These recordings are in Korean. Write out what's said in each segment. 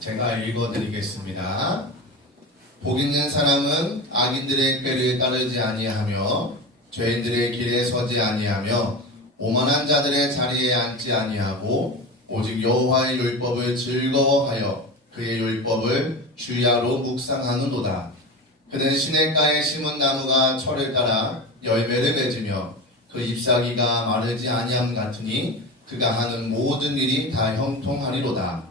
제가 읽어드리겠습니다. 복 있는 사람은 악인들의 꾀를 따르지 아니하며 죄인들의 길에 서지 아니하며 오만한 자들의 자리에 앉지 아니하고 오직 여호와의 율법을 즐거워하여 그의 율법을 주야로 묵상하는도다. 그는 시냇가에 심은 나무가 철을 따라 열매를 맺으며 그 잎사귀가 마르지 아니함 같으니 그가 하는 모든 일이 다 형통하리로다.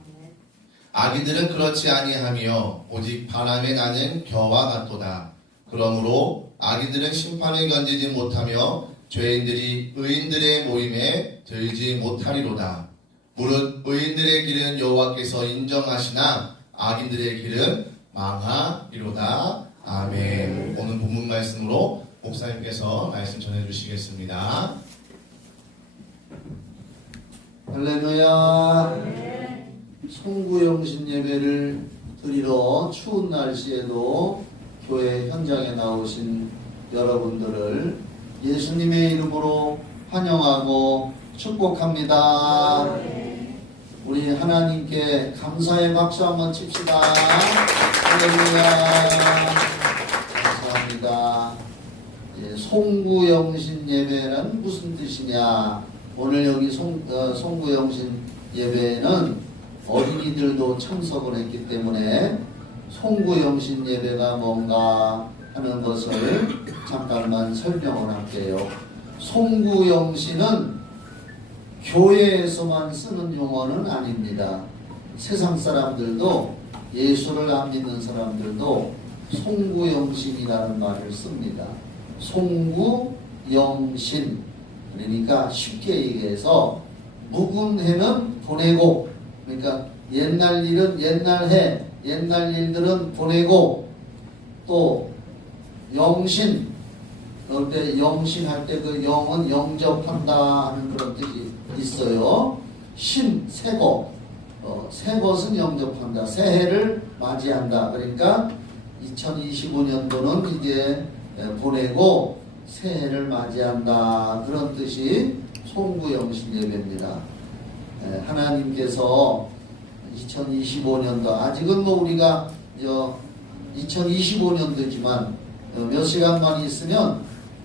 악인들은 그렇지 아니하며 오직 바람에 나는 겨와 같도다. 그러므로 악인들은 심판을 견디지 못하며 죄인들이 의인들의 모임에 들지 못하리로다. 무릇 의인들의 길은 여호와께서 인정하시나 악인들의 길은 망하리로다. 아멘. 오늘 본문 말씀으로 목사님께서 말씀 전해주시겠습니다. 할렐루야. 송구영신 예배를 드리러 추운 날씨에도 교회 현장에 나오신 여러분들을 예수님의 이름으로 환영하고 축복합니다. 우리 하나님께 감사의 박수 한번 칩시다. 할렐루야. 감사합니다. 송구영신 예배는 무슨 뜻이냐? 오늘 여기 송구영신 예배는 어린이들도 참석을 했기 때문에 송구영신 예배가 뭔가 하는 것을 잠깐만 설명을 할게요. 송구영신은 교회에서만 쓰는 용어는 아닙니다. 세상 사람들도 예수를 안 믿는 사람들도 송구영신이라는 말을 씁니다. 송구영신, 그러니까 쉽게 얘기해서 묵은 해는 보내고, 그러니까 옛날 일은 옛날 해, 옛날 일들은 보내고, 또 영신, 그럴 때 영신할 때 그 영은 영접한다 하는 그런 뜻이 있어요. 신, 새것, 새 것은 영접한다, 새해를 맞이한다. 그러니까 2025년도는 이제 보내고 새해를 맞이한다, 그런 뜻이 송구영신 예배입니다. 하나님께서 2025년도, 아직은 뭐 우리가 2025년도지만 몇 시간만 있으면,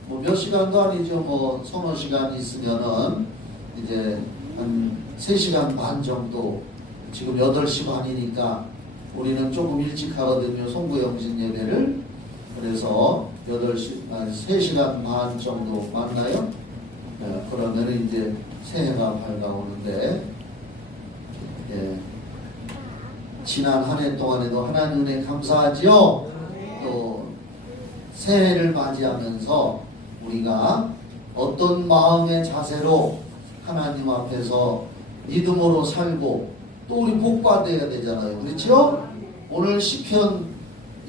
뭐 몇 시간도 아니죠, 뭐 서너 시간 있으면은 이제 한 3시간 반 정도, 지금 8시 반이니까 우리는 조금 일찍 하거든요, 송구영신 예배를. 그래서 3시간 반 정도 맞나요? 그러면 이제 새해가 밝아오는데, 지난 한 해 동안에도 하나님 은혜 감사하지요. 또 새해를 맞이하면서 우리가 어떤 마음의 자세로 하나님 앞에서 믿음으로 살고, 또 우리 복 받아야 되잖아요. 그렇죠? 오늘 시편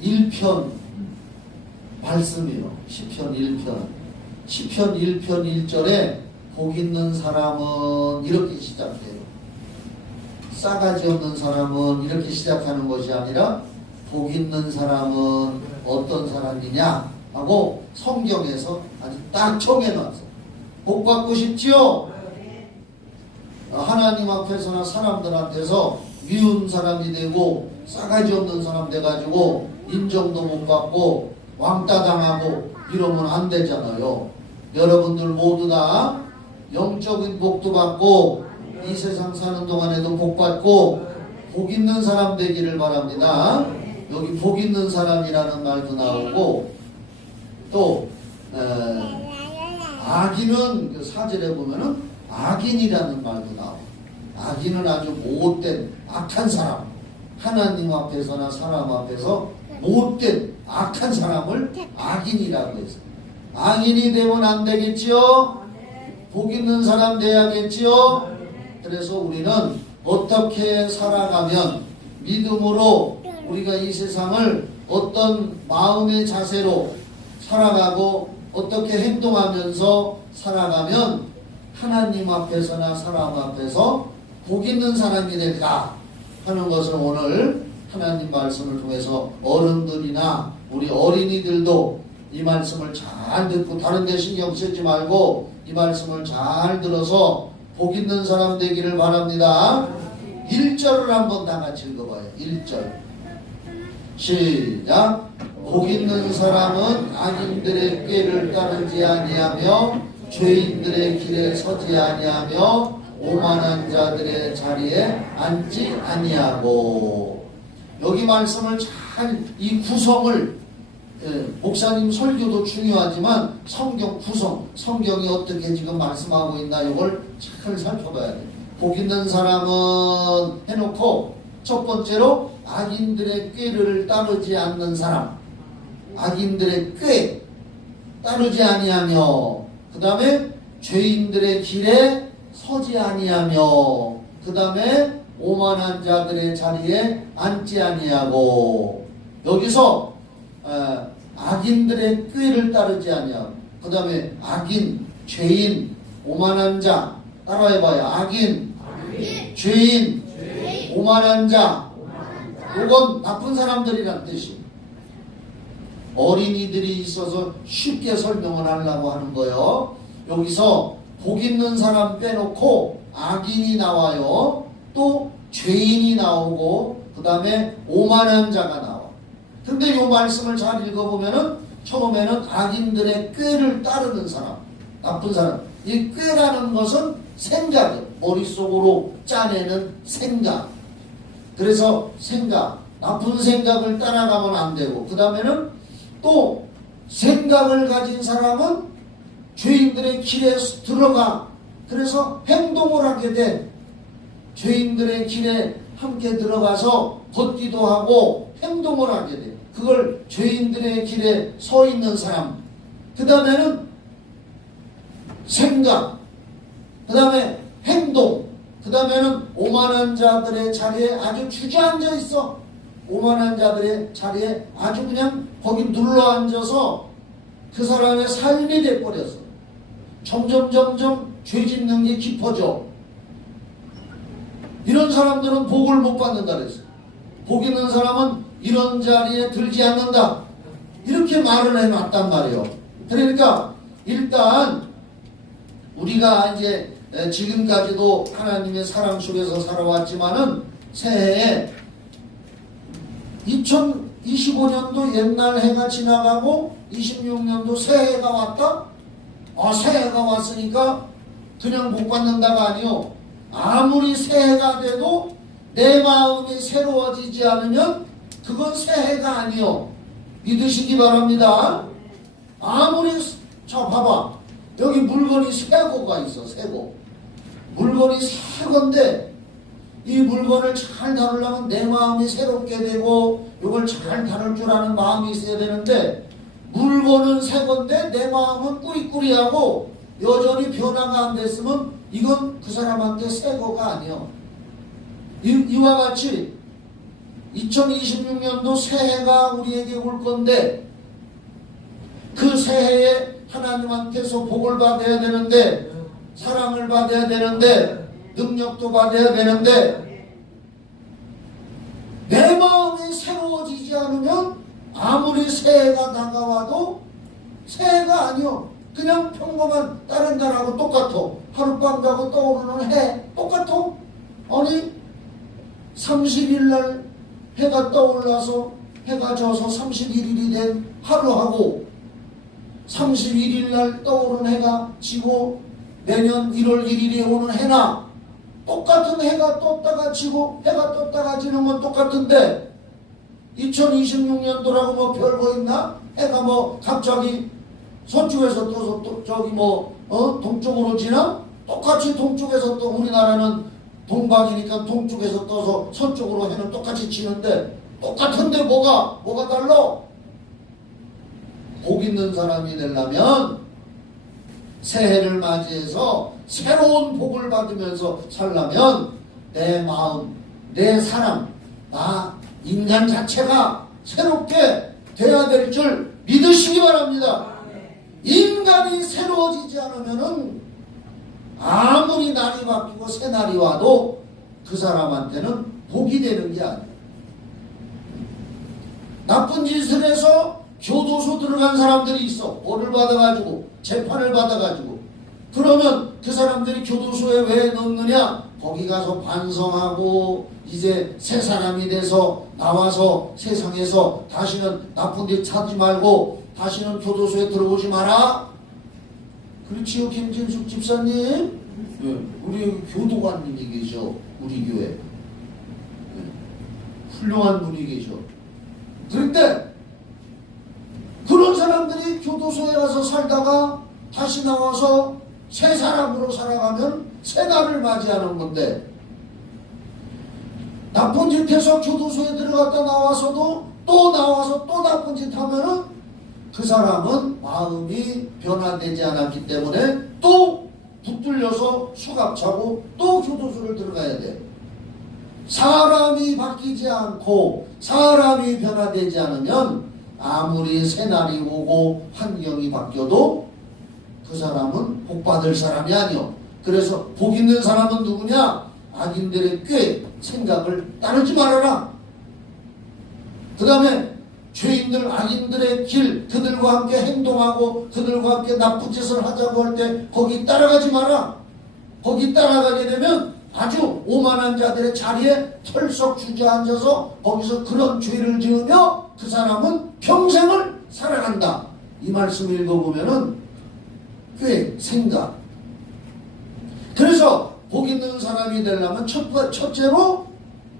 1편 말씀이요. 시편 1편 1절에 복 있는 사람은 이렇게 시작해요. 싸가지 없는 사람은 이렇게 시작하는 것이 아니라 복 있는 사람은 어떤 사람이냐 하고 성경에서 아주 딱 정해놨어. 복 받고 싶지요? 하나님 앞에서나 사람들한테서 미운 사람이 되고 싸가지 없는 사람 돼가지고 인정도 못 받고 왕따 당하고 이러면 안 되잖아요. 여러분들 모두 다 영적인 복도 받고 이 세상 사는 동안에도 복 받고 복 있는 사람 되기를 바랍니다. 여기 복 있는 사람이라는 말도 나오고, 또 악인은 그 사절에 보면은 악인이라는 말도 나와요. 악인은 아주 못된 악한 사람, 하나님 앞에서나 사람 앞에서 못된 악한 사람을 악인이라고 해서, 악인이 되면 안 되겠지요? 복 있는 사람 돼야겠지요? 그래서 우리는 어떻게 살아가면, 믿음으로 우리가 이 세상을 어떤 마음의 자세로 살아가고 어떻게 행동하면서 살아가면 하나님 앞에서나 사람 앞에서 복 있는 사람이 될까 하는 것을 오늘 하나님 말씀을 통해서 어른들이나 우리 어린이들도 이 말씀을 잘 듣고, 다른 데 신경 쓰지 말고 이 말씀을 잘 들어서 복 있는 사람 되기를 바랍니다. 1절 1절을 한번 다 같이 읽어봐요. 1절 시작. 복 있는 사람은 악인들의 꾀를 따르지 아니하며 죄인들의 길에 서지 아니하며 오만한 자들의 자리에 앉지 아니하고. 여기 말씀을 잘 이 구성을 목사님 설교도 중요하지만 성경 구성, 성경이 어떻게 지금 말씀하고 있나 이걸 잘 살펴봐야 돼요. 복 있는 사람은 해놓고 첫 번째로 악인들의 꾀를 따르지 않는 사람, 악인들의 꾀 따르지 아니하며, 그 다음에 죄인들의 길에 서지 아니하며, 그 다음에 오만한 자들의 자리에 앉지 아니하고. 여기서 악인들의 꾀를 따르지 아니하고, 그 다음에 악인, 죄인, 오만한 자 따라해봐요. 악인, 죄인, 오만한 자. 요건 나쁜 사람들이란 뜻이. 어린이들이 있어서 쉽게 설명을 하려고 하는 거예요. 여기서 복 있는 사람 빼놓고 악인이 나와요. 또 죄인이 나오고 그 다음에 오만한 자가 나와. 근데 이 말씀을 잘 읽어보면은 처음에는 악인들의 꾀를 따르는 사람, 나쁜 사람. 이 꾀라는 것은 생각이에요. 머릿속으로 짜내는 생각. 그래서 생각, 나쁜 생각을 따라가면 안 되고, 그 다음에는 또 생각을 가진 사람은 죄인들의 길에 들어가. 그래서 행동을 하게 돼. 죄인들의 길에 함께 들어가서 걷기도 하고 행동을 하게 돼. 그걸 죄인들의 길에 서 있는 사람. 그 다음에는 생각, 그 다음에 행동, 그 다음에는 오만한 자들의 자리에 아주 주저앉아 있어. 오만한 자들의 자리에 아주 그냥 거기 눌러앉아서 그 사람의 삶이 돼버렸어. 점점 죄 짓는 게 깊어져. 이런 사람들은 복을 못 받는다 그랬어. 복 있는 사람은 이런 자리에 들지 않는다. 이렇게 말을 해놨단 말이에요. 그러니까 일단 우리가 이제 지금까지도 하나님의 사랑 속에서 살아왔지만은 새해에 2025년도 옛날 해가 지나가고 26년도 새해가 왔다? 새해가 왔으니까 그냥 복 받는다가 아니요. 아무리 새해가 돼도 내 마음이 새로워지지 않으면 그건 새해가 아니요. 믿으시기 바랍니다. 아무리, 자 봐봐. 여기 물건이 새거가 있어. 새거. 물건이 새건데 이 물건을 잘 다루려면 내 마음이 새롭게 되고 이걸 잘 다룰 줄 아는 마음이 있어야 되는데, 물건은 새건데 내 마음은 꾸리꾸리하고 여전히 변화가 안 됐으면 이건 그 사람한테 새거가 아니요. 이와 같이 2026년도 새해가 우리에게 올 건데 그 새해에 하나님한테서 복을 받아야 되는데, 사랑을 받아야 되는데, 능력도 받아야 되는데, 내 마음이 새로워지지 않으면 아무리 새해가 다가와도 새해가 아니요. 그냥 평범한 다른 날하고 똑같아. 하룻밤 자고 떠오르는 해 똑같아. 아니 30일 날 해가 떠올라서 해가 져서 31일이 된 하루하고 31일 날 떠오른 해가 지고 내년 1월 1일에 오는 해나 똑같은 해가 떴다가 지고 해가 떴다가 지는 건 똑같은데 2026년도라고 뭐 별거 있나? 해가 뭐 갑자기 서쪽에서 떠서 또 저기 동쪽으로 지나? 똑같이 동쪽에서 또 우리나라는 동방이니까 동쪽에서 떠서 서쪽으로 해는 똑같이 지는데 똑같은데 뭐가 달라? 복 있는 사람이 되려면 새해를 맞이해서 새로운 복을 받으면서 살려면 내 마음, 내 사람, 나 인간 자체가 새롭게 돼야 될 줄 믿으시기 바랍니다. 인간이 새로워지지 않으면은 아무리 날이 바뀌고 새날이 와도 그 사람한테는 복이 되는 게 아니에요. 나쁜 짓을 해서 교도소 들어간 사람들이 있어. 벌을 받아가지고 재판을 받아가지고. 그러면 그 사람들이 교도소에 왜 넣느냐? 거기 가서 반성하고 이제 새 사람이 돼서 나와서 세상에서 다시는 나쁜 데 찾지 말고 다시는 교도소에 들어오지 마라. 그렇지요, 김진숙 집사님? 네, 우리 교도관님이 계셔, 우리 교회. 네, 훌륭한 분이 계셔. 그런데 그런 사람들이 교도소에 가서 살다가 다시 나와서 새 사람으로 살아가면 새날을 맞이하는 건데, 나쁜 짓 해서 교도소에 들어갔다 나와서도 또 나와서 또 나쁜 짓 하면은 그 사람은 마음이 변화되지 않았기 때문에 또 붙들려서 수갑차고 또 교도소를 들어가야 돼. 사람이 바뀌지 않고 사람이 변화되지 않으면 아무리 새날이 오고 환경이 바뀌어도 그 사람은 복받을 사람이 아니요. 그래서 복 있는 사람은 누구냐? 악인들의 꾀, 생각을 따르지 말아라. 그 다음에 죄인들, 악인들의 길, 그들과 함께 행동하고 그들과 함께 나쁜 짓을 하자고 할 때 거기 따라가지 마라. 거기 따라가게 되면 아주 오만한 자들의 자리에 털썩 주저앉아서 거기서 그런 죄를 지으며 그 사람은 평생을 살아간다. 이 말씀 읽어보면은 꽤 생각. 그래서 복 있는 사람이 되려면 첫째로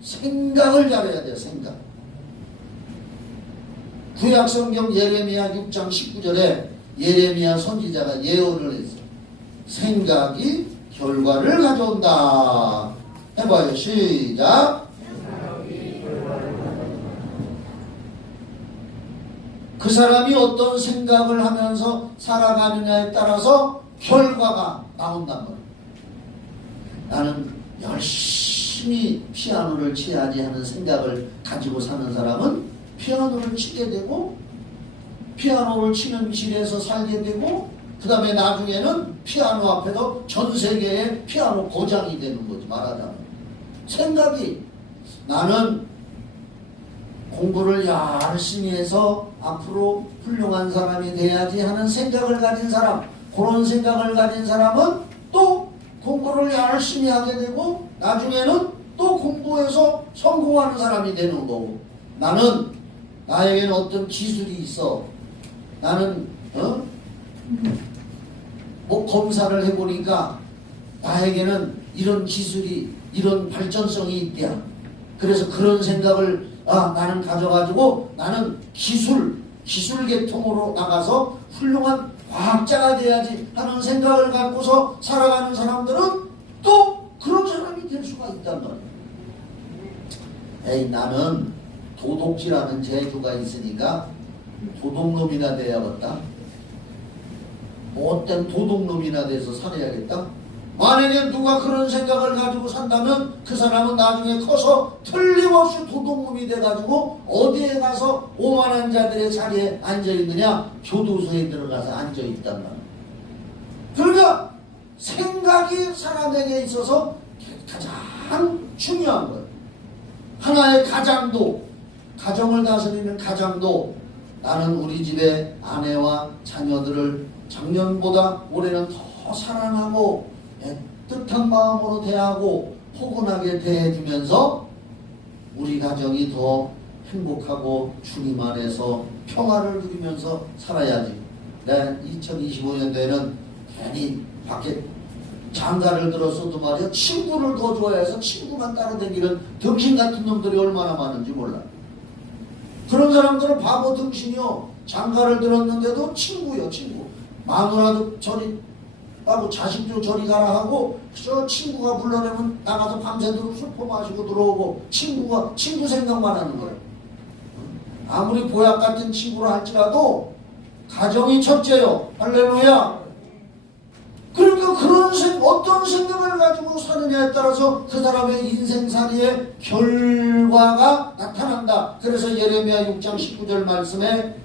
생각을 잘해야 돼요. 생각. 구약성경 예레미야 6장 19절에 예레미야 선지자가 예언을 했어요. 생각이 결과를 가져온다. 해봐요. 시작. 그 사람이 어떤 생각을 하면서 살아가느냐에 따라서 결과가 나온단 말이에요. 나는 열심히 피아노를 쳐야지 하는 생각을 가지고 사는 사람은 피아노를 치게 되고 피아노를 치는 길에서 살게 되고 그 다음에 나중에는 피아노 앞에서 전 세계의 피아노 고장이 되는 거지. 말하자면 생각이 나는 공부를 열심히 해서 앞으로 훌륭한 사람이 돼야지 하는 생각을 가진 사람, 그런 생각을 가진 사람은 또 공부를 열심히 하게 되고 나중에는 또 공부해서 성공하는 사람이 되는 거고, 나에게는 어떤 기술이 있어. 나는 뭐 검사를 해보니까 나에게는 이런 기술이, 이런 발전성이 있대야. 그래서 그런 생각을 나는 가져가지고 나는 기술 계통으로 나가서 훌륭한 과학자가 돼야지 하는 생각을 갖고서 살아가는 사람들은 또 그런 사람이 될 수가 있단 말이야. 에이, 나는 도둑질하는 재주가 있으니까 도둑놈이나 돼야겠다. 못된 도둑놈이나 돼서 살아야겠다. 만약에 누가 그런 생각을 가지고 산다면 그 사람은 나중에 커서 틀림없이 도둑놈이 돼가지고 어디에 가서 오만한 자들의 자리에 앉아있느냐? 교도소에 들어가서 앉아있단 말이야. 그러니까 생각이 사람에게 있어서 가장 중요한 거예요. 하나의 가정을 다스리는 가장도 나는 우리 집의 아내와 자녀들을 작년보다 올해는 더 사랑하고 애틋한 마음으로 대하고 포근하게 대해주면서 우리 가정이 더 행복하고 주님 안에서 평화를 누리면서 살아야지. 내 2025년도에는 괜히 밖에 장가를 들었어도 말이야 친구를 더 좋아해서 친구만 따라다니는 등신 같은 놈들이 얼마나 많은지 몰라. 그런 사람들은 바보 등신이요. 장가를 들었는데도 친구요, 친구. 마누라도 저리 하고 자식도 저리 가라 하고 저 친구가 불러내면 나가서 밤새도록 술 퍼마시고 들어오고 친구 생각만 하는 거예요. 아무리 보약 같은 친구를 할지라도 가정이 첫째요. 할렐루야. 그러니까 어떤 생각을 가지고 사느냐에 따라서 그 사람의 인생살이의 결과가 나타난다. 그래서 예레미야 6장 19절 말씀에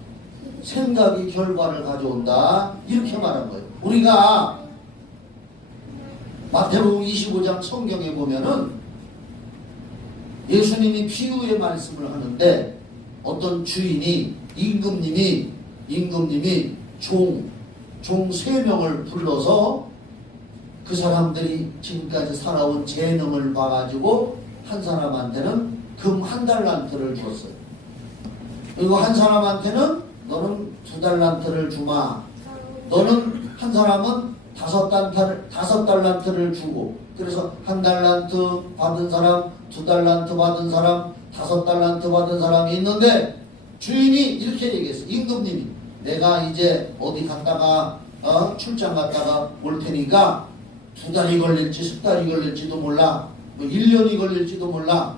생각이 결과를 가져온다. 이렇게 말한 거예요. 우리가 마태복음 25장 성경에 보면은 예수님이 비유의 말씀을 하는데 어떤 주인이 임금님이 종 3명을 불러서 그 사람들이 지금까지 살아온 재능을 봐가지고 한 사람한테는 금 1달란트를 줬어요. 그리고 한 사람한테는 너는 2달란트를 주마. 너는 한 사람은 5달란트를 주고, 그래서 1달란트 받은 사람, 2달란트 받은 사람, 5달란트 받은 사람이 있는데 주인이 이렇게 얘기했어. 임금님이 내가 이제 어디 갔다가 출장 갔다가 올 테니까 2달이 걸릴지 10달이 걸릴지도 몰라, 뭐 1년이 걸릴지도 몰라.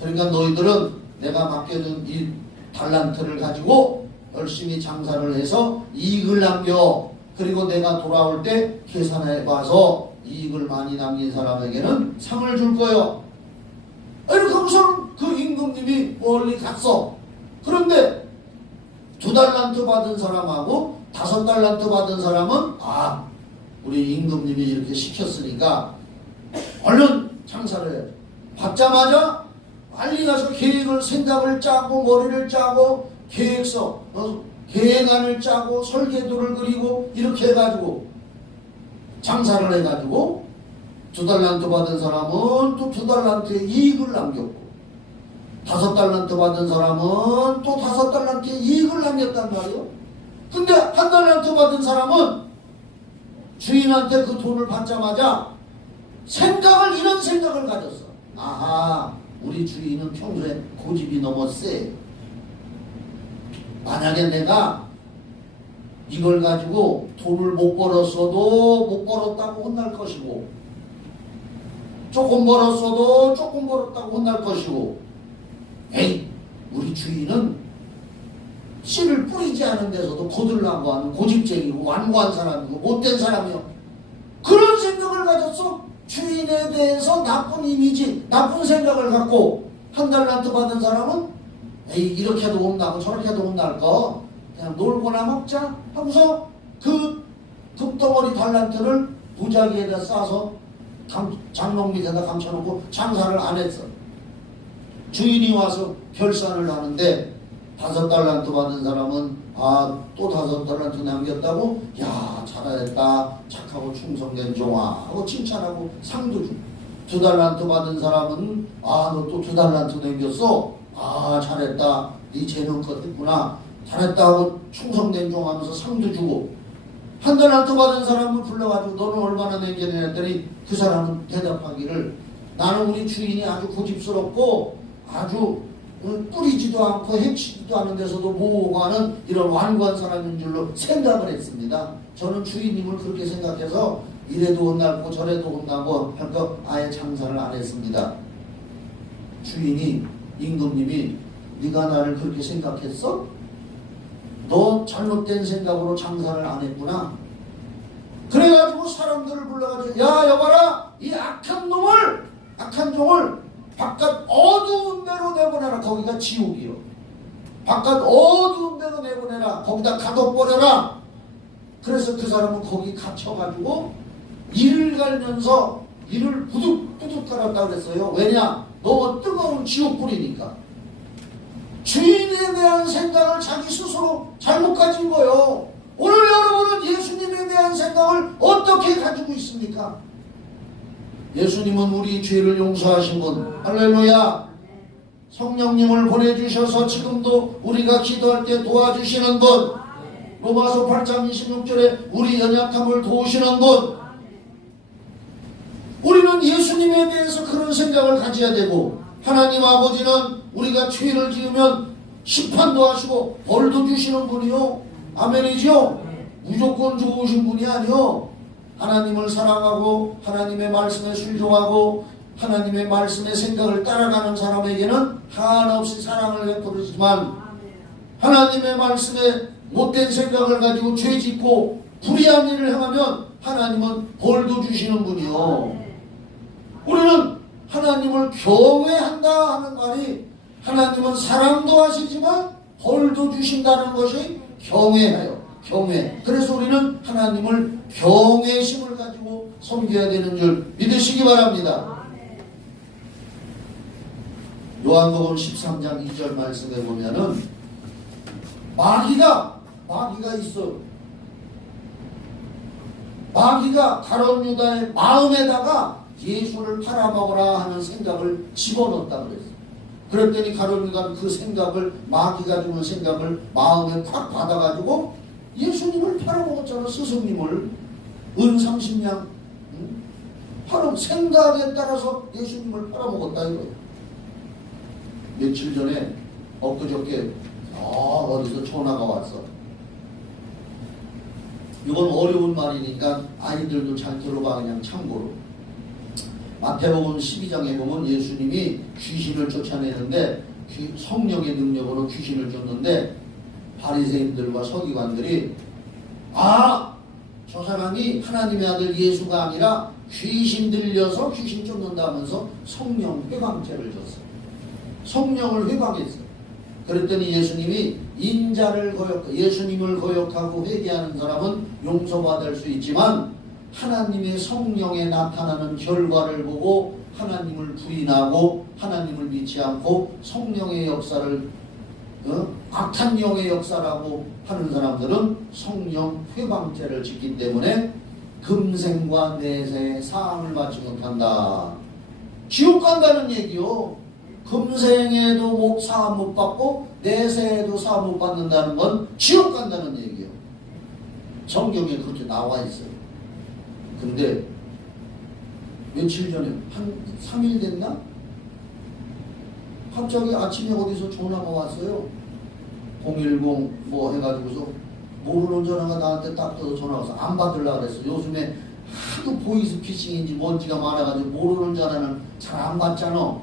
그러니까 너희들은 내가 맡겨준 이 달란트를 가지고 열심히 장사를 해서 이익을 남겨. 그리고 내가 돌아올 때 계산해 봐서 이익을 많이 남긴 사람에게는 상을 줄 거예요. 이렇게 하고서는 그 임금님이 멀리 갔어. 그런데 2달란트 받은 사람하고 5달란트 받은 사람은 우리 임금님이 이렇게 시켰으니까 얼른 장사를 해. 받자마자 빨리 가서 생각을 짜고 머리를 짜고 계획서, 계획안을 짜고 설계도를 그리고 이렇게 해가지고 장사를 해가지고 2달란트 받은 사람은 또 2달란트의 이익을 남겼고, 5달란트 받은 사람은 또 5달란트의 이익을 남겼단 말이에요. 근데 1달란트 받은 사람은 주인한테 그 돈을 받자마자 이런 생각을 가졌어. 우리 주인은 평소에 고집이 너무 세. 만약에 내가 이걸 가지고 돈을 못 벌었어도 못 벌었다고 혼날 것이고, 조금 벌었어도 조금 벌었다고 혼날 것이고, 우리 주인은 씨를 뿌리지 않은 데서도 거들라고 하는 고집쟁이고 완고한 사람이고 못된 사람이요. 그런 생각을 가졌어. 주인에 대해서 나쁜 이미지, 나쁜 생각을 갖고 1달란트 받은 사람은 이렇게도 혼나고 저렇게도 혼날 거 그냥 놀고나 먹자 하고서 그 금덩어리 달란트를 부자기에다 싸서 장롱 밑에다 감춰놓고 장사를 안 했어. 주인이 와서 결산을 하는데 5달란트 받은 사람은 또 5달란트 남겼다고, 야 잘했다, 착하고 충성된 종아 하고 칭찬하고 상도 주고, 2달란트 받은 사람은 너 또 2달란트 남겼어, 잘했다, 네 재능껏 했구나, 잘했다 하고 충성된 종 하면서 상도 주고, 1달란트 받은 사람을 불러가지고 너는 얼마나 남겼냐 했더니 그 사람은 대답하기를 나는 우리 주인이 아주 고집스럽고 아주 뿌리지도 않고 해치지도 않은 데서도 모호가는 이런 완고한 사람인 줄로 생각을 했습니다. 저는 주인님을 그렇게 생각해서 이래도 혼나고 저래도 혼나고 하니까 아예 장사를 안 했습니다. 주인이, 임금님이 네가 나를 그렇게 생각했어? 너 잘못된 생각으로 장사를 안 했구나. 그래가지고 사람들을 불러가지고 야 여봐라, 이 악한 종을 바깥 어두운 데로 내보내라. 거기가 지옥이요. 바깥 어두운 데로 내보내라. 거기다 가둬버려라. 그래서 그 사람은 거기 갇혀가지고 이를 갈면서 이를 부둑부둑 갈았다 그랬어요. 왜냐? 너무 뜨거운 지옥불이니까. 주인에 대한 생각을 자기 스스로 잘못 가진 거예요. 오늘 여러분은 예수님에 대한 생각을 어떻게 가지고 있습니까? 예수님은 우리 죄를 용서하신 분, 할렐루야. 성령님을 보내주셔서 지금도 우리가 기도할 때 도와주시는 분, 로마서 8장 26절에 우리 연약함을 도우시는 분. 우리는 예수님에 대해서 그런 생각을 가져야 되고, 하나님 아버지는 우리가 죄를 지으면 심판도 하시고 벌도 주시는 분이요. 아멘이죠? 무조건 좋으신 분이 아니요. 하나님을 사랑하고 하나님의 말씀에 순종하고 하나님의 말씀의 생각을 따라가는 사람에게는 한없이 사랑을 베풀으시지만, 하나님의 말씀에 못된 생각을 가지고 죄짓고 불의한 일을 행하면 하나님은 벌도 주시는 분이요. 우리는 하나님을 경외한다 하는 말이, 하나님은 사랑도 하시지만 벌도 주신다는 것이 경외해요. 경외. 그래서 우리는 하나님을 경외심을 가지고 섬겨야 되는 줄 믿으시기 바랍니다. 요한복음 13장 2절 말씀에 보면은 마귀가 있어. 마귀가 가룟 유다의 마음에다가 예수를 팔아먹으라 하는 생각을 집어넣었다 그랬어요. 그랬더니 가룟 유다는 그 생각을, 마귀가 주는 생각을 마음에 콱 받아가지고 예수님을 팔아먹었잖아. 스승님을 은 30냥 생각에 따라서 예수님을 팔아먹었다 이거예요. 며칠 전에 엊그저께 어디서 전화가 왔어. 이건 어려운 말이니까 아이들도 잘 들어봐. 그냥 참고로. 마태복음 12장에 보면 예수님이 귀신을 쫓아내는데 성령의 능력으로 귀신을 쫓는데 바리새인들과 서기관들이 저 사람이 하나님의 아들 예수가 아니라 귀신 들려서 귀신 쫓는다면서 성령 회방죄를 줬어요. 성령을 회방했어요. 그랬더니 예수님이 예수님을 거역하고 회개하는 사람은 용서받을 수 있지만 하나님의 성령에 나타나는 결과를 보고 하나님을 부인하고 하나님을 믿지 않고 성령의 역사를 악한 영의 역사라고 하는 사람들은 성령 회방죄를 짓기 때문에 금생과 내세에 사함을 받지 못한다. 지옥 간다는 얘기요. 금생에도 사함 못 받고 내세에도 사함 못 받는다는 건 지옥 간다는 얘기요. 성경에 그렇게 나와 있어요. 근데 며칠 전에 한 3일 됐나? 갑자기 아침에 어디서 전화가 왔어요. 010 뭐 해가지고서 모르는 전화가 나한테 딱 떠서 전화 와서 안 받으려고 그랬어. 요즘에 하도 보이스피싱인지 뭔지가 많아가지고 모르는 전화는 잘 안 받잖아.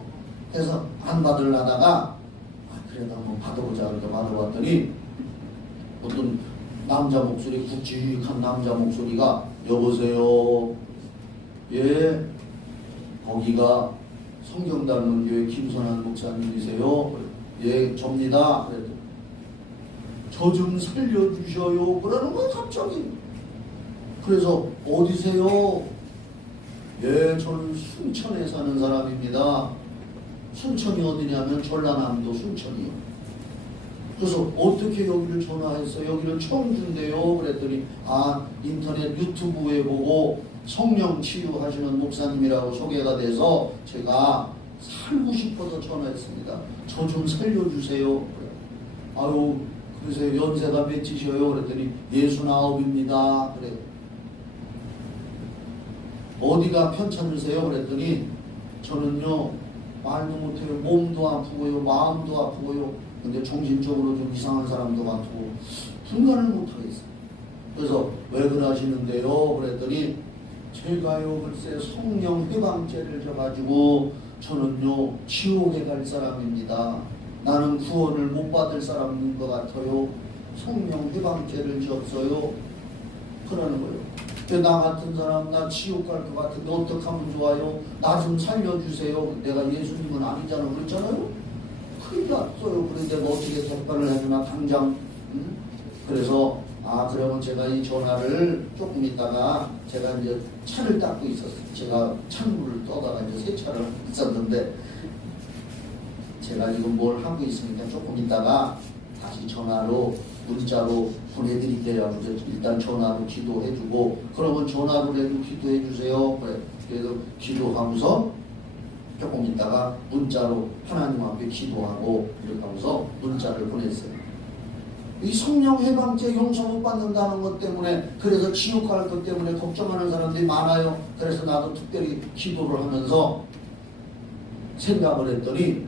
그래서 안 받으려다가 그래도 한번 받아보자. 그래서 받아봤더니 어떤 남자 목소리, 굵직한 남자 목소리가 여보세요. 예, 거기가 성경 닮은 교회 김선한 목사님이세요? 예, 접니다. 그랬더니 저 좀 살려주셔요. 그러는 거예요, 갑자기. 그래서 어디세요? 예, 저는 순천에 사는 사람입니다. 순천이 어디냐면 전라남도 순천이요. 그래서 어떻게 여기를 전화했어요? 여기는 청주인데요. 그랬더니 인터넷 유튜브에 보고 성령 치유하시는 목사님이라고 소개가 돼서 제가 살고 싶어서 전화했습니다. 저 좀 살려주세요. 아유, 그래서 연세가 몇이셔요? 그랬더니 69입니다. 그래. 어디가 편찮으세요? 그랬더니 저는요 말도 못해요. 몸도 아프고요, 마음도 아프고요. 근데 정신적으로 좀 이상한 사람도 같고 분간을 못하겠어요. 그래서 왜 그러시는데요? 그랬더니 제가요 글쎄 성령 회방죄를 져가지고 저는요 지옥에 갈 사람입니다. 나는 구원을 못 받을 사람인 것 같아요. 성령 회방죄를 지었어요. 그러는 거예요. 나 같은 사람 나 지옥 갈 것 같은데 어떻게 하면 좋아요? 나 좀 살려주세요. 내가 예수님은 아니잖아 그랬잖아요. 큰일 났어요. 그런데 뭐 어떻게 대답을 해주나 당장. 그래서 그러면 제가 이 전화를 조금 있다가 제가 이제 차를 닦고 있었어요. 제가 찬물을 떠다가 이제 세차를 있었는데 제가 지금 뭘 하고 있으니까 조금 있다가 다시 전화로 문자로 보내드릴게요. 일단 전화로 기도해주고 그러면 전화로라도 기도해주세요. 그래서 기도하면서 조금 있다가 문자로 하나님 앞에 기도하고 이렇게 하면서 문자를 보냈어요. 이 성령 해방죄 용서 못 받는다는 것 때문에 그래서 지옥 갈 것 때문에 걱정하는 사람들이 많아요. 그래서 나도 특별히 기도를 하면서 생각을 했더니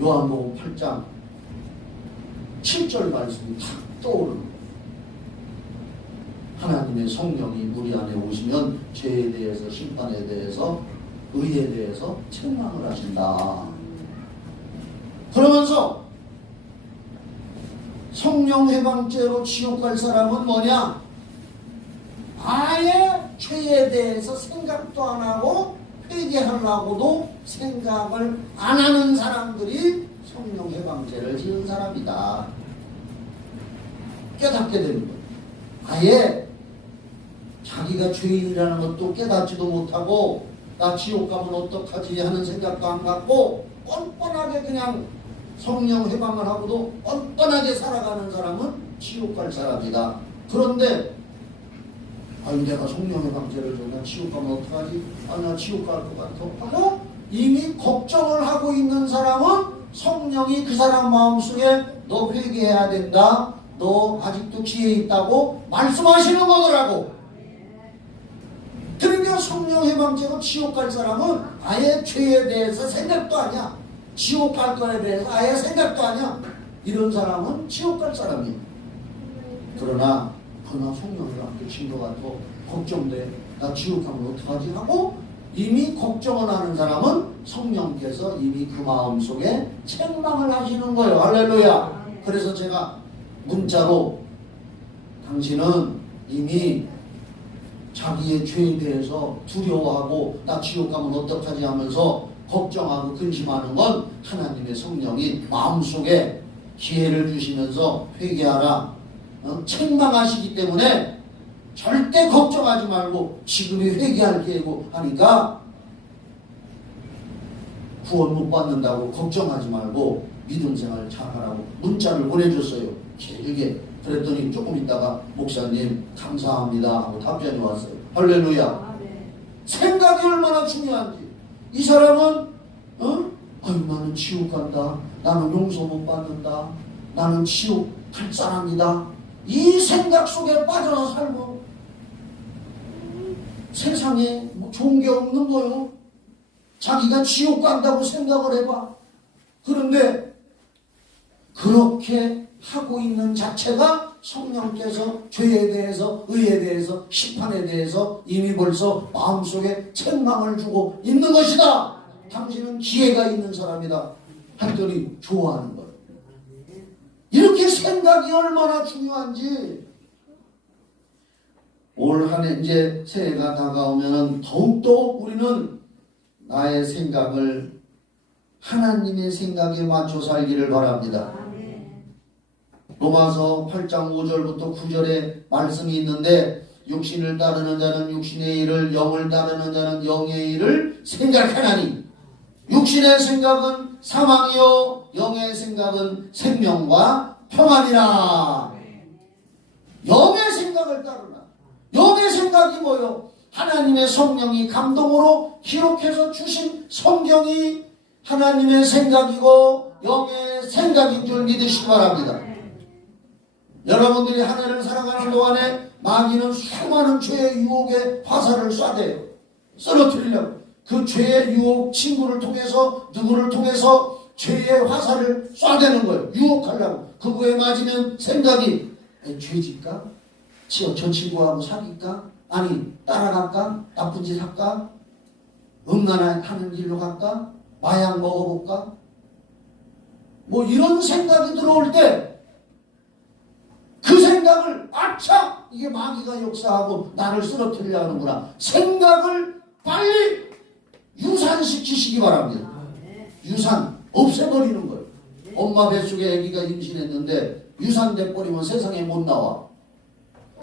요한복음 8장 7절 말씀이 탁 떠오르는 거예요. 하나님의 성령이 우리 안에 오시면 죄에 대해서 심판에 대해서 의에 대해서 책망을 하신다. 그러면서 성령 해방죄로 지옥 갈 사람은 뭐냐? 아예 죄에 대해서 생각도 안 하고 회개하려고도 생각을 안 하는 사람들이 성령 해방죄를 지은 사람이다. 깨닫게 되는 거예요. 아예 자기가 죄인이라는 것도 깨닫지도 못하고 나 지옥 가면 어떡하지 하는 생각도 안 갖고 뻔뻔하게 그냥 성령 해방을 하고도 뻔뻔하게 살아가는 사람은 지옥 갈 사람이다. 그런데 아니 내가 성령의 방제를 줘. 나 지옥 가면 어떡하지? 아, 나 지옥 갈 것 같아. 하고 이미 걱정을 하고 있는 사람은 성령이 그 사람 마음속에 너 회개해야 된다. 너 아직도 기회 있다고 말씀하시는 거더라고. 그러니까 성령 해방죄로 지옥 갈 사람은 아예 죄에 대해서 생각도 아니야. 지옥 갈 거에 대해서 아예 생각도 아니야. 이런 사람은 지옥 갈 사람이야. 그러나 나 성령을 안 깨친 것 같아. 걱정돼. 나 지옥 가면 어떡하지? 하고 이미 걱정을 하는 사람은 성령께서 이미 그 마음속에 책망을 하시는 거예요. 할렐루야. 그래서 제가 문자로 당신은 이미 자기의 죄에 대해서 두려워하고 나 지옥 가면 어떡하지 하면서 걱정하고 근심하는 건 하나님의 성령이 마음속에 기회를 주시면서 회개하라 책망하시기 때문에 절대 걱정하지 말고 지금이 회개할 기회고 하니까 구원 못 받는다고 걱정하지 말고 믿음 생활 잘하라고 문자를 보내줬어요. 길게. 그랬더니 조금 있다가 목사님 감사합니다 하고 답변이 왔어요. 할렐루야. 생각이 얼마나 중요한지. 이 사람은 아유 나는 지옥 간다. 나는 용서 못 받는다. 나는 지옥 갈 사람이다. 이 생각 속에 빠져서 살고 세상에 뭐 좋은 게 없는 거요. 자기가 지옥 간다고 생각을 해봐. 그런데 그렇게 하고 있는 자체가 성령께서 죄에 대해서 의에 대해서 심판에 대해서 이미 벌써 마음속에 책망을 주고 있는 것이다. 당신은 기회가 있는 사람이다. 했더니 좋아하는 거예요. 이렇게 생각이 얼마나 중요한지. 올 한 해 이제 새해가 다가오면 더욱더 우리는 나의 생각을 하나님의 생각에 맞춰 살기를 바랍니다. 로마서 8장 5절부터 9절에 말씀이 있는데 육신을 따르는 자는 육신의 일을 영을 따르는 자는 영의 일을 생각하나니 육신의 생각은 사망이요 영의 생각은 생명과 평안이라. 영의 생각을 따르나. 영의 생각이 뭐요? 하나님의 성령이 감동으로 기록해서 주신 성경이 하나님의 생각이고 영의 생각인 줄 믿으시기 바랍니다. 여러분들이 한 해를 살아가는 동안에 마귀는 수많은 죄의 유혹에 화살을 쏴대요. 쓰러뜨리려고. 그 죄의 유혹 친구를 통해서 누구를 통해서 죄의 화살을 쏴대는 거예요. 유혹하려고. 그거에 맞으면 생각이 죄질까? 저 친구하고 사귈까? 아니 따라갈까? 나쁜 짓 할까? 음란하는 길로 갈까? 마약 먹어볼까? 뭐 이런 생각이 들어올 때 그 생각을 아차! 이게 마귀가 역사하고 나를 쓰러뜨리려 하는구나. 생각을 빨리 유산시키시기 바랍니다. 유산 없애버리는 거예요. 엄마 뱃속에 아기가 임신했는데 유산돼 버리면 세상에 못 나와.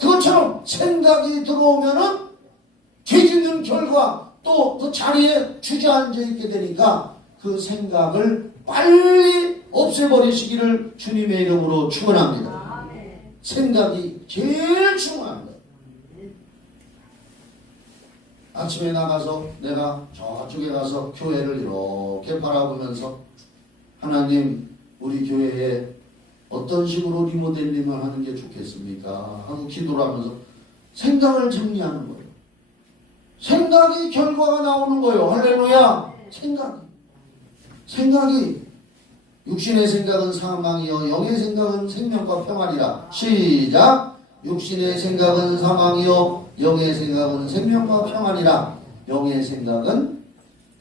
그것처럼 생각이 들어오면은 죄 짓는 결과 또 그 자리에 주저앉아 있게 되니까 그 생각을 빨리 없애버리시기를 주님의 이름으로 축원합니다. 생각이 제일 중요한 거예요. 아침에 나가서 내가 저쪽에 가서 교회를 이렇게 바라보면서 하나님 우리 교회에 어떤 식으로 리모델링을 하는 게 좋겠습니까? 하고 기도를 하면서 생각을 정리하는 거예요. 생각이 결과가 나오는 거예요. 할렐루야. 생각이 육신의 생각은 사망이요 영의 생각은 생명과 평안이라. 시작. 육신의 생각은 사망이요 영의 생각은 생명과 평안이라. 영의 생각은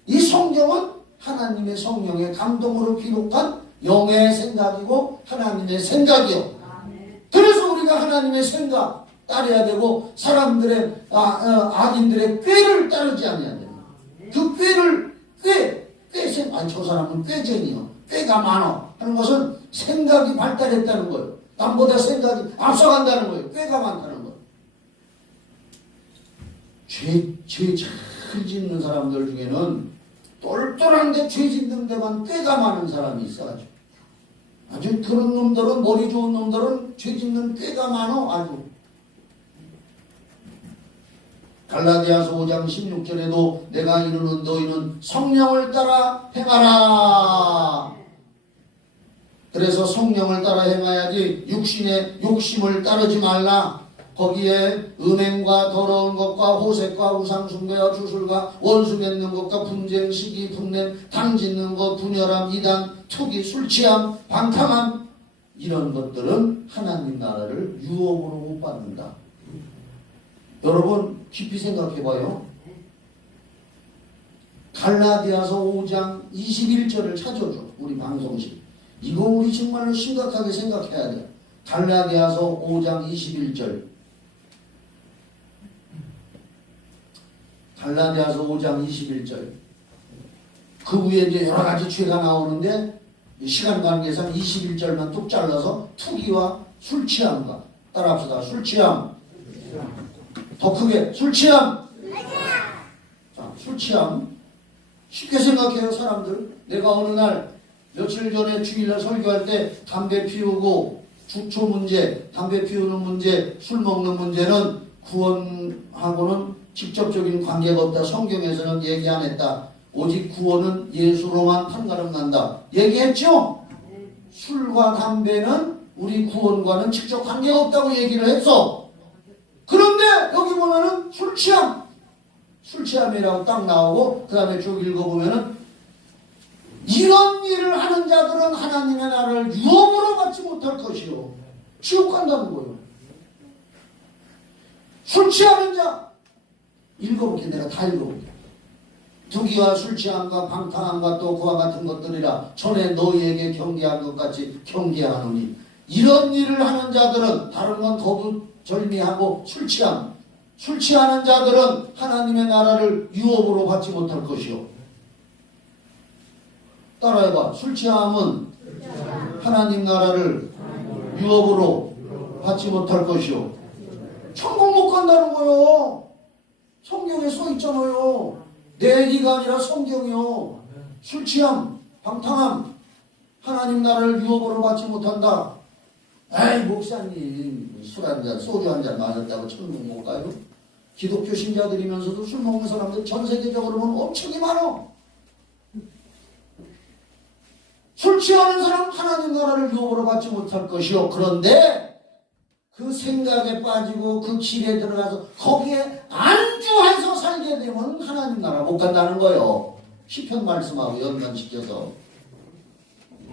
이 성경은 하나님의 성령의 감동으로 기록한 영의 생각이고 하나님의 생각이요. 그래서 우리가 하나님의 생각 따라야 되고 사람들의 악인들의 꾀를 따르지 않아야 돼요. 그 꾀를 아니 저 사람은 꾀쟁이요. 꾀가 많아 하는 것은 생각이 발달했다는 거예요. 남보다 생각이 앞서간다는 거예요. 꾀가 많다는 거예요. 죄 잘 짓는 사람들 중에는 똘똘한데 죄 짓는 데만 꾀가 많은 사람이 있어가지고 아주 그런 놈들은 머리 좋은 놈들은 죄 짓는 꾀가 많아. 아주 갈라디아서 5장 16절에도 내가 이르는 너희는 성령을 따라 행하라. 그래서 성령을 따라 행해야지 육신의 욕심을 따르지 말라. 거기에 음행과 더러운 것과 호색과 우상숭배와 주술과 원수 맺는 것과 분쟁, 시기, 분냄, 당짓는 것, 분열함, 이단, 투기, 술취함, 방탕함, 이런 것들은 하나님 나라를 유업으로 못 받는다. 여러분 깊이 생각해봐요. 갈라디아서 5장 21절을 찾아줘. 우리 방송식. 이거 우리 정말로 심각하게 생각해야 돼. 갈라디아서 5장 21절. 갈라디아서 5장 21절. 그 위에 이제 여러 가지 죄가 나오는데 시간 관계상 21절만 뚝 잘라서 투기와 술 취함과 따라합시다. 술 취함. 더 크게 술 취함. 자, 술 취함. 쉽게 생각해요, 사람들. 내가 어느 날 며칠 전에 주일날 설교할 때 담배 피우고 주초 문제, 담배 피우는 문제, 술 먹는 문제는 구원하고는 직접적인 관계가 없다. 성경에서는 얘기 안 했다. 오직 구원은 예수로만 판가름 난다. 얘기했죠? 술과 담배는 우리 구원과는 직접 관계가 없다고 얘기를 했어. 그런데 여기 보면은 술 취함. 술 취함이라고 딱 나오고 그 다음에 쭉 읽어보면은 이런 일을 하는 자들은 하나님의 나라를 유업으로 받지 못할 것이요. 지옥 간다는 거예요. 술 취하는 자. 읽어볼게. 내가 다 읽어볼게. 투기와 술 취함과 방탕함과 또 그와 같은 것들이라 전에 너희에게 경계한 것 같이 경계하노니 이런 일을 하는 자들은 다른 건 거두절미하고 술 취함. 술 취하는 자들은 하나님의 나라를 유업으로 받지 못할 것이요. 따라해봐. 술 취함은 하나님 나라를 유업으로 받지 못할 것이요. 천국 못 간다는 거요. 성경에 써 있잖아요. 내 얘기가 아니라 성경이요. 술 취함, 방탕함, 하나님 나라를 유업으로 받지 못한다. 에이 목사님 술 한잔 소주 한잔 마셨다고 천국 못 가요? 기독교 신자들이면서도 술 먹는 사람들 전 세계적으로 보면 엄청이 많어. 술 취하는 사람 하나님 나라를 유업으로 받지 못할 것이요. 그런데 그 생각에 빠지고 그 길에 들어가서 거기에 안주해서 살게 되면 하나님 나라 못 간다는 거예요. 시편 말씀하고 연관시켜서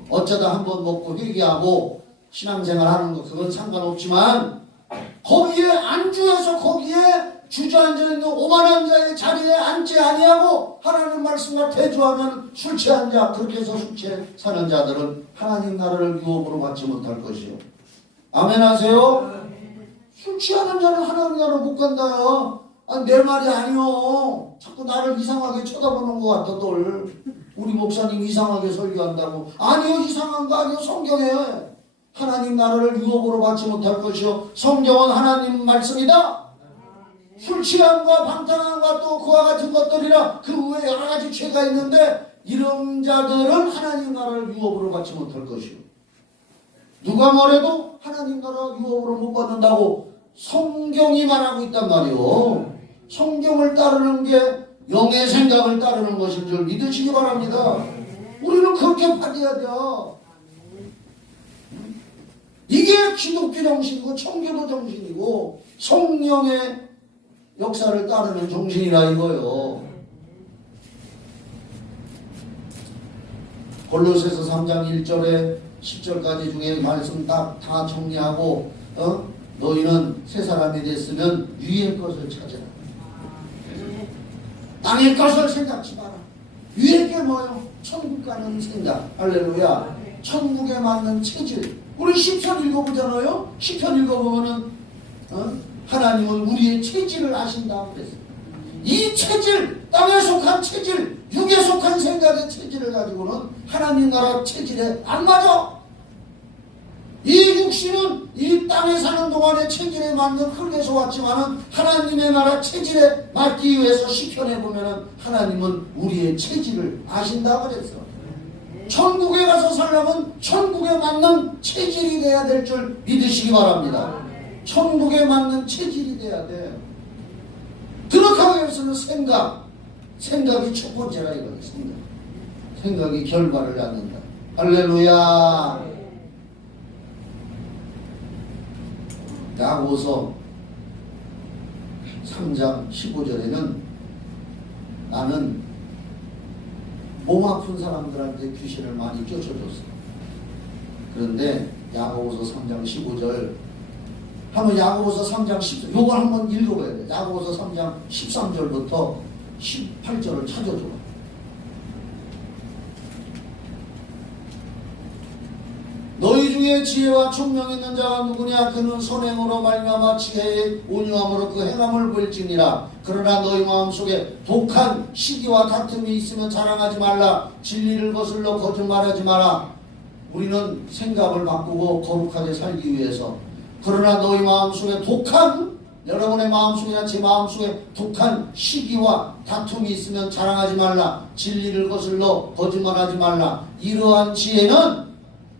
어쩌다 한번 먹고 회개하고 신앙생활 하는 거 그건 상관없지만 거기에 안주해서 거기에 주저앉아있는 오만한 자의 자리에 앉지 아니하고 하나님 말씀과 대조하면 술 취한 자 그렇게 해서 술 취해 사는 자들은 하나님 나라를 유업으로 받지 못할 것이요. 아멘 하세요? 술 취하는 자는 하나님 나라 못 간다. 아니, 내 말이 아니요. 자꾸 나를 이상하게 쳐다보는 것 같아 널. 우리 목사님 이상하게 설교한다고. 아니요 이상한 거 아니요. 성경에 하나님 나라를 유업으로 받지 못할 것이요. 성경은 하나님 말씀이다. 술 취함과 방탕함과 또 그와 같은 것들이라 그 외에 여러 가지 죄가 있는데 이런 자들은 하나님 나라를 유업으로 받지 못할 것이요. 누가 뭐래도 하나님 나라 유업으로 못 받는다고 성경이 말하고 있단 말이요. 성경을 따르는 게 영의 생각을 따르는 것인 줄 믿으시기 바랍니다. 우리는 그렇게 받아야 돼요. 이게 기독교 정신이고 청교도 정신이고 성령의 역사를 따르는 정신이라 이거요. 골로새서 3장 1절에 10절까지 중에 말씀 다 정리하고 너희는 새 사람이 됐으면 위의 것을 찾으라. 땅의 것을 생각지 마라. 위의 게 뭐요? 천국 가는 생각. 할렐루야. 천국에 맞는 체질. 우리 시편 읽어보잖아요. 시편 읽어보면은 하나님은 우리의 체질을 아신다 그랬어요. 이 체질, 땅에 속한 체질, 육에 속한 생각의 체질을 가지고는 하나님 나라 체질에 안 맞아. 이 육신은 이 땅에 사는 동안의 체질에 맞는 흙에서 왔지만은 하나님의 나라 체질에 맞기 위해서 시편해 보면은 하나님은 우리의 체질을 아신다 그랬어. 천국에 가서 살려면 천국에 맞는 체질이 돼야 될 줄 믿으시기 바랍니다. 천국에 맞는 체질이 돼야 돼. 그렇게 하기 위해서는 생각이 첫 번째라 이거예요. 생각이 결과를 낳는다. 할렐루야. 야고보서 3장 15절에는 나는 몸 아픈 사람들한테 귀신을 많이 쫓아줬어. 그런데 야고보서 3장 15절 한번 야고보서 3장 10절 요거 한번 읽어봐야 돼. 야고보서 3장 13절부터 18절을 찾아줘. 너희 중에 지혜와 총명 있는 자가 누구냐? 그는 선행으로 말미암아 지혜의 온유함으로 그 행함을 보일지니라. 그러나 너희 마음속에 독한 시기와 다툼이 있으면 자랑하지 말라. 진리를 거슬러 거짓말하지 마라. 우리는 생각을 바꾸고 거룩하게 살기 위해서. 그러나 너희 마음속에 여러분의 마음속이나 제 마음속에 독한 시기와 다툼이 있으면 자랑하지 말라. 진리를 거슬러 거짓말하지 말라. 이러한 지혜는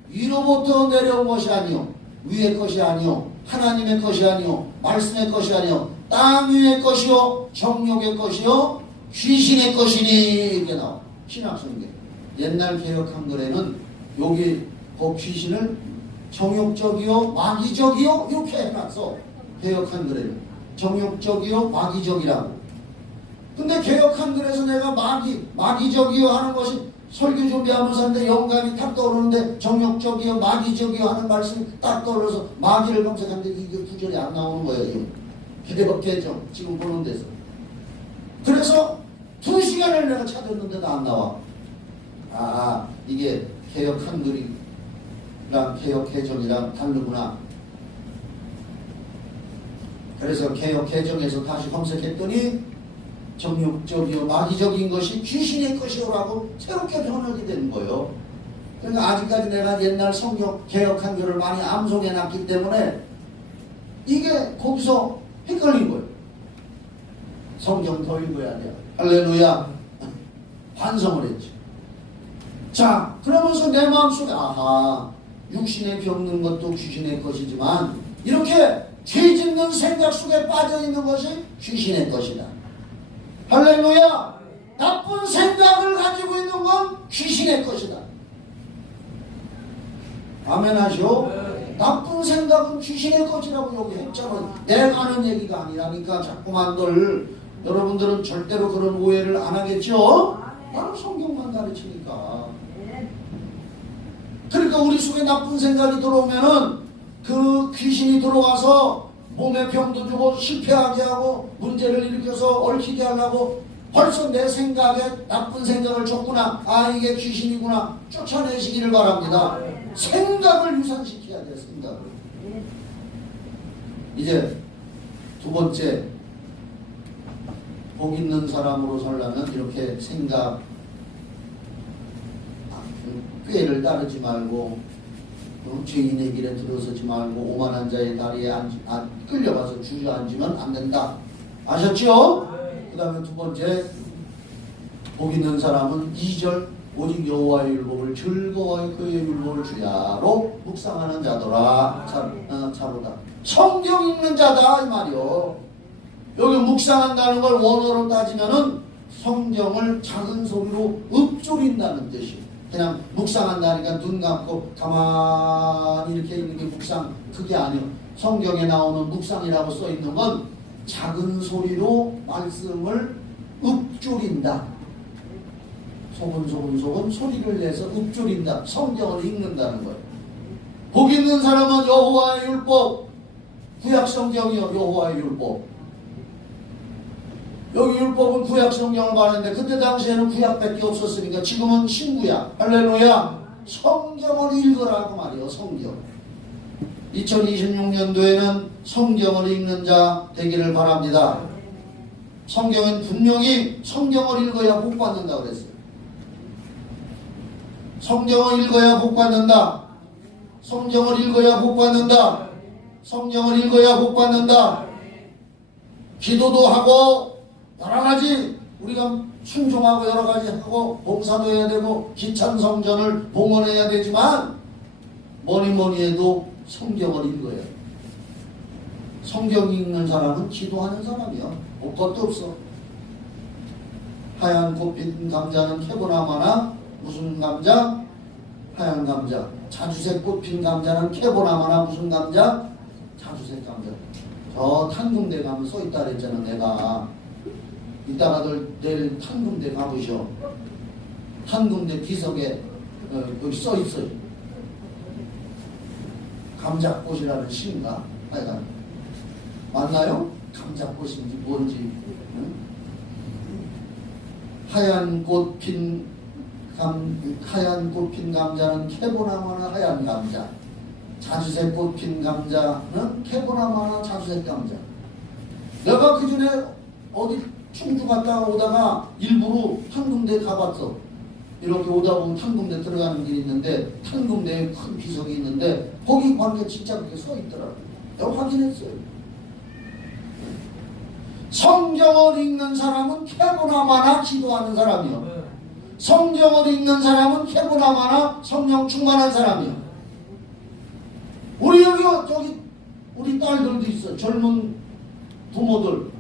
위로부터 내려온 것이 아니요 위의 것이 아니요 하나님의 것이 아니요 말씀의 것이 아니요 땅 위의 것이요 정욕의 것이요 귀신의 것이니 이렇게 나와. 신약성경 옛날 개역 한글에는 여기 그 귀신을 정욕적이요 마귀적이요 이렇게 해놨어. 개역 한글에는 정욕적이요 마귀적이라고. 근데 개역 한글에서 내가 마귀적이요 하는 것이 설교 준비하면서 하는데 영감이 탁 떠오르는데 정욕적이요 마귀적이요 하는 말씀이 딱 떠올라서 마귀를 검색하는데 이게 구절이 안 나오는 거예요. 개역 개정 지금 보는 데서. 그래서 2시간을 내가 찾았는데도 안 나와. 아 이게 개역 한글이랑 개역 개정이랑 다르구나. 그래서 개역 개정에서 다시 검색했더니 정욕적이요 마귀적인 것이 귀신의 것이오라고 새롭게 변하게 되는 거예요. 그러니까 아직까지 내가 옛날 성경 개역 한글을 많이 암송해놨기 때문에 이게 거기서 헷갈린 거예요. 성경 더 읽어야 돼요. 할렐루야. 반성을 했지. 자 그러면서 내 마음속에 아하 육신에 병든 것도 귀신의 것이지만 이렇게 죄 짓는 생각 속에 빠져있는 것이 귀신의 것이다. 할렐루야. 나쁜 생각을 가지고 있는 건 귀신의 것이다. 아멘 하시오. 나쁜 생각은 귀신의 것이라고 여기 했잖아요. 내가 하는 얘기가 아니라니까 자꾸만들 여러분들은 절대로 그런 오해를 안 하겠죠? 나는 성경만 가르치니까. 그러니까 우리 속에 나쁜 생각이 들어오면은 그 귀신이 들어와서 몸에 병도 주고 실패하게 하고 문제를 일으켜서 얽히게 하려고 벌써 내 생각에 나쁜 생각을 줬구나. 아 이게 귀신이구나. 쫓아내시기를 바랍니다. 생각을 유산시켜야 돼요. 생각을. 이제 두 번째 복 있는 사람으로 살려면 이렇게 생각 꾀를 따르지 말고 죄인의 길에 들어서지 말고 오만한 자의 다리에 끌려가서 주저앉으면 안 된다. 아셨죠? 그 다음에 두 번째 복 있는 사람은 2절 오직 여호와의 율법을 즐거워하여 그의 율법을 주야로 묵상하는 자더라. 자로다. 성경 읽는 자다 이 말이요. 여기 묵상한다는 걸 원어로 따지면은 성경을 작은 소리로 읊조린다는 뜻이에요. 그냥 묵상한다니까 눈 감고 가만히 이렇게 있는 게 묵상 그게 아니에요. 성경에 나오는 묵상이라고 써 있는 건 작은 소리로 말씀을 읊조린다. 소근소근 소리를 내서 읊조린다. 성경을 읽는다는 거예요. 복 있는 사람은 여호와의 율법 구약 성경이요 여호와의 율법. 여기 율법은 구약 성경을 말하는데 그때 당시에는 구약밖에 없었으니까 지금은 신구약. 할렐루야. 성경을 읽으라고 말이에요. 성경. 2026년도에는 성경을 읽는 자 되기를 바랍니다. 성경은 분명히 성경을 읽어야 복 받는다 그랬어요. 성경을 읽어야 복 받는다. 성경을 읽어야 복 받는다. 성경을 읽어야 복 받는다. 기도도 하고 여러 가지 우리가 순종하고 여러 가지 하고 봉사도 해야 되고 기찬 성전을 봉헌해야 되지만 뭐니 해도 성경을 읽어야 돼. 성경 읽는 사람은 기도하는 사람이야. 볼 것도 없어. 하얀 꽃핀 감자는 캐보나마나 무슨 감자? 하얀 감자. 자주색 꽃핀 감자는 캐보나마나 무슨 감자? 자주색 감자. 저 탄궁대 가면 써있다 그랬잖아 내가. 이따가들 내일 탄궁대 가보셔. 탄궁대 비석에 여기 써있어요. 감자꽃이라는 시인가? 하여간 맞나요? 감자꽃인지 뭔지. 응? 하얀 꽃 핀 감자는 캐보나마나 하얀 감자. 자주색 꽃 핀 감자는 캐보나마나 자주색 감자. 내가 그 전에 어디 충주 갔다 오다가 일부러 탄궁대 가봤어. 이렇게 오다 보면 탄궁대 들어가는 길이 있는데 탄궁대에 큰 비석이 있는데 거기 관계 진짜 그렇게 서 있더라고요. 내가 확인했어요. 성경을 읽는 사람은 캐보나마나 기도하는 사람이요. 성경을 읽는 사람은 캐보나마나 성령 충만한 사람이요. 우리 여기 저기 우리 딸들도 있어. 젊은 부모들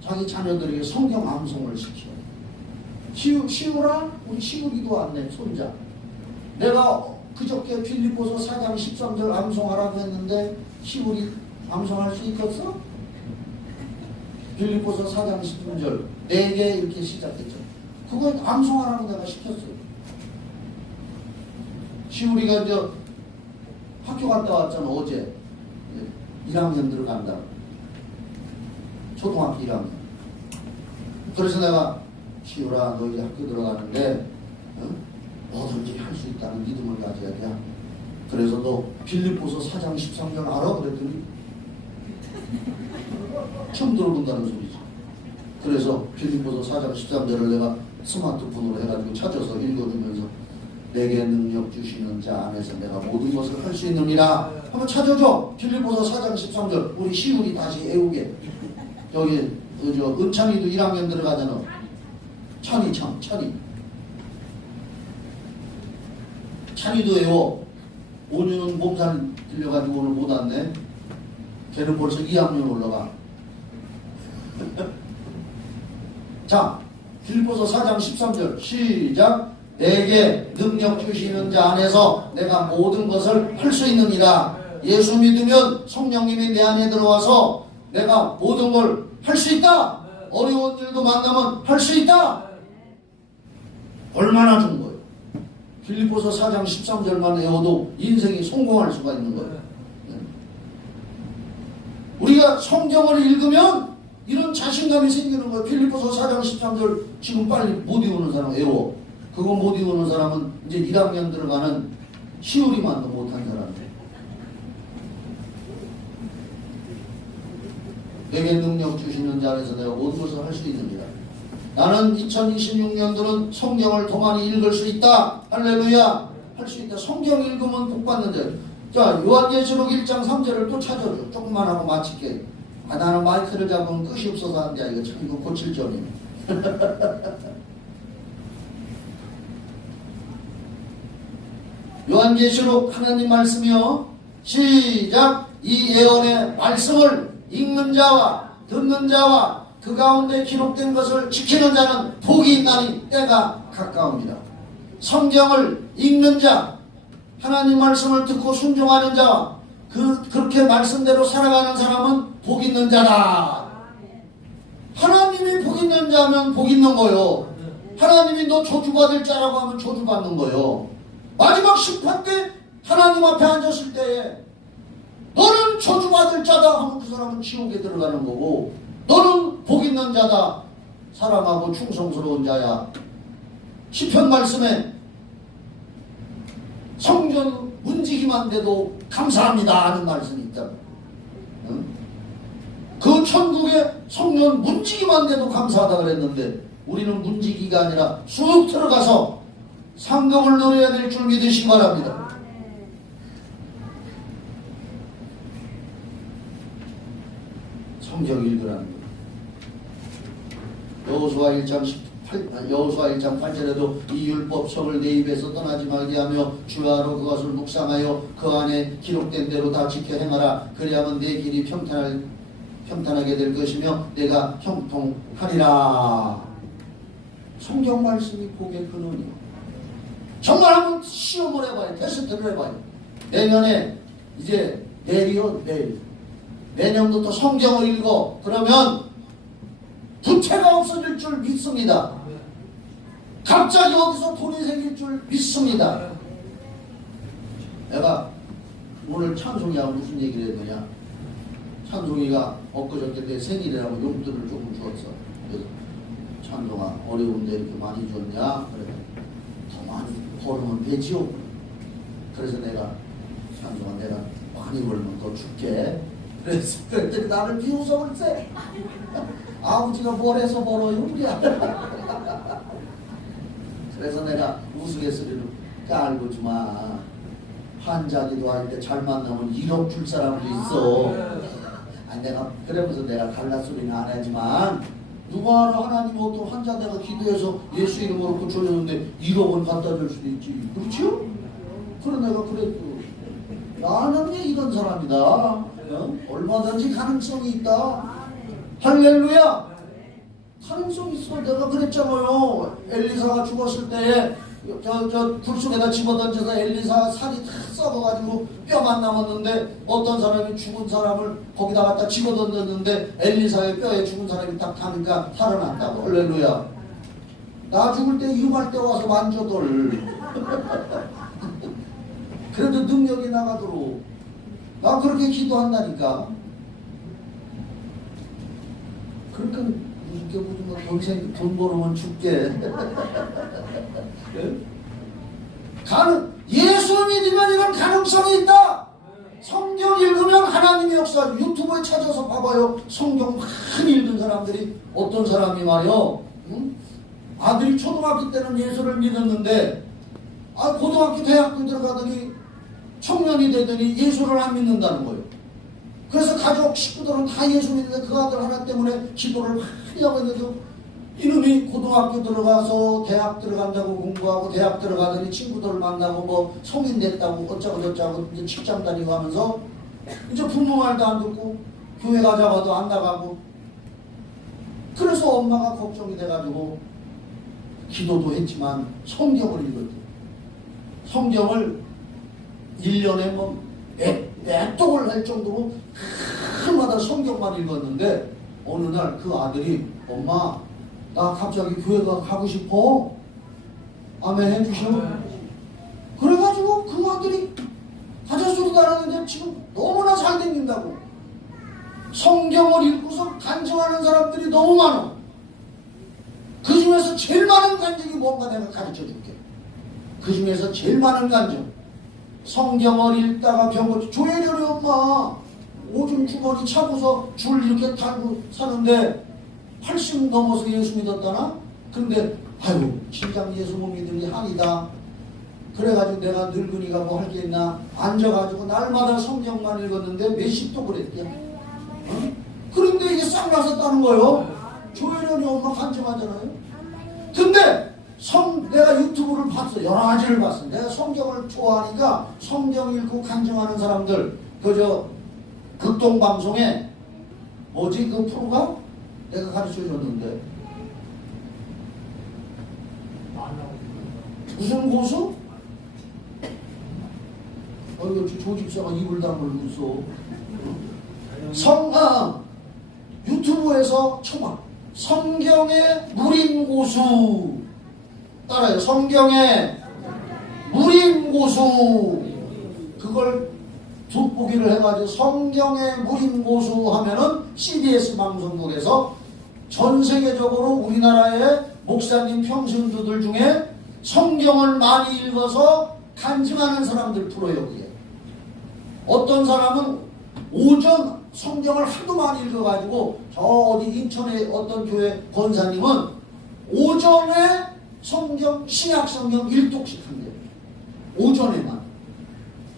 자기 자녀들에게 성경 암송을 시켜. 시우라 우리 시우기도 왔네 손자. 내가 그저께 빌립보서 4장 13절 암송하라고 했는데 시우리 암송할 수 있겠어? 빌립보서 4장 13절 4개 이렇게 시작했죠. 그거 암송하라고 내가 시켰어요. 시우리가 이제 학교 갔다 왔잖아 어제. 1학년 들어간다. 초등학교 1학년. 그래서 내가 시우라 너 이제 학교 들어가는데 뭐든지 할 수 있다는 믿음을 가져야 돼. 그래서 너 빌립보서 4장 13절 알아? 그랬더니 처음 들어본다는 소리지. 그래서 빌립보서 4장 13절을 내가 스마트폰으로 해가지고 찾아서 읽어주면서 내게 능력 주시는 자 안에서 내가 모든 것을 할 수 있느니라. 한번 찾아줘. 빌립보서 4장 13절 우리 시우리 다시 애우게. 여기 은찬이도 1학년 들어가잖아. 찬이도 외워. 온유는 몸살 들려가지고 오늘 못 왔네. 걔는 벌써 2학년 올라가. 자, 빌립보서 4장 13절 시작. 내게 능력 주시는 자 안에서 내가 모든 것을 할 수 있느니라. 예수 믿으면 성령님이 내 안에 들어와서 내가 모든 걸 할 수 있다. 어려운 일도 만나면 할 수 있다. 얼마나 좋은 거예요. 빌립보서 4장 13절만 외워도 인생이 성공할 수가 있는 거예요. 우리가 성경을 읽으면 이런 자신감이 생기는 거예요. 빌립보서 4장 13절 지금 빨리 못 외우는 사람 외워. 그거 못 외우는 사람은 이제 1학년 들어가는 시우리만도 못한 사람들. 내게 능력 주시는 자 안에서 내가 모든 것을 할 수 있느니라. 나는 2026년도는 성경을 더 많이 읽을 수 있다. 할렐루야. 할 수 있다. 성경 읽으면 복 받는 자. 자, 요한계시록 1장 3절을 또 찾아줘. 조금만 하고 마칠게. 나는 마이크를 잡으면 끝이 없어서 하는데 이거 참 이거 고칠 점이네. 요한계시록 하나님 말씀이요. 시작. 이 예언의 말씀을 읽는 자와 듣는 자와 그 가운데 기록된 것을 지키는 자는 복이 있나니 때가 가까웁니다. 성경을 읽는 자, 하나님 말씀을 듣고 순종하는 자와 그렇게 말씀대로 살아가는 사람은 복 있는 자다. 하나님이 복 있는 자면 복 있는 거요. 하나님이 너 저주받을 자라고 하면 저주받는 거요. 마지막 심판 때 하나님 앞에 앉았을 때에 너는 저주받을 자다 하면 그 사람은 지옥에 들어가는 거고, 너는 복 있는 자다, 사랑하고 충성스러운 자야. 시편 말씀에 성전 문지기만 돼도 감사합니다 하는 말씀이 있다. 응? 그 천국에 성전 문지기만 돼도 감사하다 그랬는데 우리는 문지기가 아니라 쑥 들어가서 상급을 노려야 될 줄 믿으시기 바랍니다. 성경 읽으라는 거. 여호수아 1장 8절에도 이 율법서를 내 입에서 떠나지 말게 하며 주야로 그것을 묵상하여 그 안에 기록된 대로 다 지켜 행하라. 그리하면 내 길이 평탄하게 될 것이며 내가 형통하리라. 성경 말씀이 복의 근원이요. 정말 한번 시험을 해봐요. 테스트를 해봐요. 내년에 이제 내일이요, 내일. 내년부터 성경을 읽어. 그러면 부채가 없어질 줄 믿습니다. 갑자기 어디서 돈이 생길 줄 믿습니다. 내가 오늘 찬송이하고 무슨 얘기를 했느냐. 찬송이가 엊그저께 내 생일이라고 용돈을 조금 주었어. 그래서 찬송아 어려운데 이렇게 많이 줬냐? 그래. 더 많이 벌으면 되지요. 그래서 내가 찬송아 내가 많이 벌면 더 줄게. 그랬더니 나를 비웃어 글쎄. 아버지가 뭘 해서 벌어요? 우리야. 그래서 내가 우스갯소리로 깔고 주마. 환자기도 할 때 잘 만나면 1억 줄 사람도 있어. 아니 내가 그러면서 내가 갈라소리는 안 하지만 누가 알아 하나님 어떤 환자 내가 기도해서 예수 이름으로 고쳐줬는데 1억은 갖다 줄 수도 있지. 그렇지요? 그래 내가 그랬고 나는 왜 이런 사람이다. 어? 얼마든지 가능성이 있다. 할렐루야. 가능성 있어. 내가 그랬잖아요. 엘리사가 죽었을 때 저 불속에다 집어던져서 엘리사 살이 다 썩어가지고 뼈만 남았는데 어떤 사람이 죽은 사람을 거기다 갖다 집어던졌는데 엘리사의 뼈에 죽은 사람이 딱 닿으니까 살아났다고. 할렐루야. 나 죽을 때 이용할 때 와서 만져돌. 그래도 능력이 나가도록 나 그렇게 기도한다니까. 그러니까 무슨 돈 벌으면 줄게. 예수 믿으면 이건 가능성이 있다. 성경 읽으면 하나님의 역사. 유튜브에 찾아서 봐봐요. 성경 많이 읽은 사람들이 어떤 사람이 말이요. 응? 아들이 초등학교 때는 예수를 믿었는데 고등학교 대학교 들어가더니 청년이 되더니 예수를 안 믿는다는 거예요. 그래서 가족 식구들은 다 예수 믿는데 그 아들 하나 때문에 기도를 많이 하고 있는데도 이놈이 고등학교 들어가서 대학 들어간다고 공부하고 대학 들어가더니 친구들 만나고 뭐 성인 됐다고 어쩌고 저쩌고 이제 직장 다니고 하면서 이제 부모 말도 안 듣고 교회 가자가도 안 나가고 그래서 엄마가 걱정이 돼가지고 기도도 했지만 성경을 읽었대. 성경을 1년에 뭐 몇 독을 할 정도로 그마다 성경만 읽었는데 어느 날 그 아들이 엄마 나 갑자기 교회가 가고 싶어. 아멘 해주셔. 그래가지고 그 아들이 가자소리도 안 하는데 지금 너무나 잘 댕긴다고. 성경을 읽고서 간증하는 사람들이 너무 많아. 그 중에서 제일 많은 간증이 뭔가 내가 가르쳐 줄게. 그 중에서 제일 많은 간증. 성경을 읽다가 병고치 조혜련이 엄마 오줌 주머니 차고서 줄 이렇게 달고 사는데 80 넘어서 예수 믿었다나? 근데 아유 진작 예수 못 믿으니 한이다. 그래가지고 내가 늙은이가 뭐 할 게 있나 앉아가지고 날마다 성경만 읽었는데 몇십 독을 했대요. 어? 그런데 이게 싹 나섰다는 거예요. 조혜련이 엄마 간증하잖아요. 근데 내가 유튜브를 봤어. 여러 가지를 봤어. 내가 성경을 좋아하니까 성경 읽고 간증하는 사람들 그저 극동방송에 뭐지 그 프로가 내가 가르쳐줬는데 무슨 고수? 이거 조집사가 입을 다물고 있어. 유튜브에서 쳐봐. 성경의 무림 고수 따라요. 성경의 무림 고수. 그걸 돋보기를 해가지고 성경의 무림 고수 하면은 CBS 방송국에서 전 세계적으로 우리나라의 목사님 평신도들 중에 성경을 많이 읽어서 간증하는 사람들 프로예요. 그게 어떤 사람은 오전 성경을 하도 많이 읽어가지고 저 어디 인천의 어떤 교회 권사님은 오전에 성경 신약 성경 1독씩 한대요. 오전에만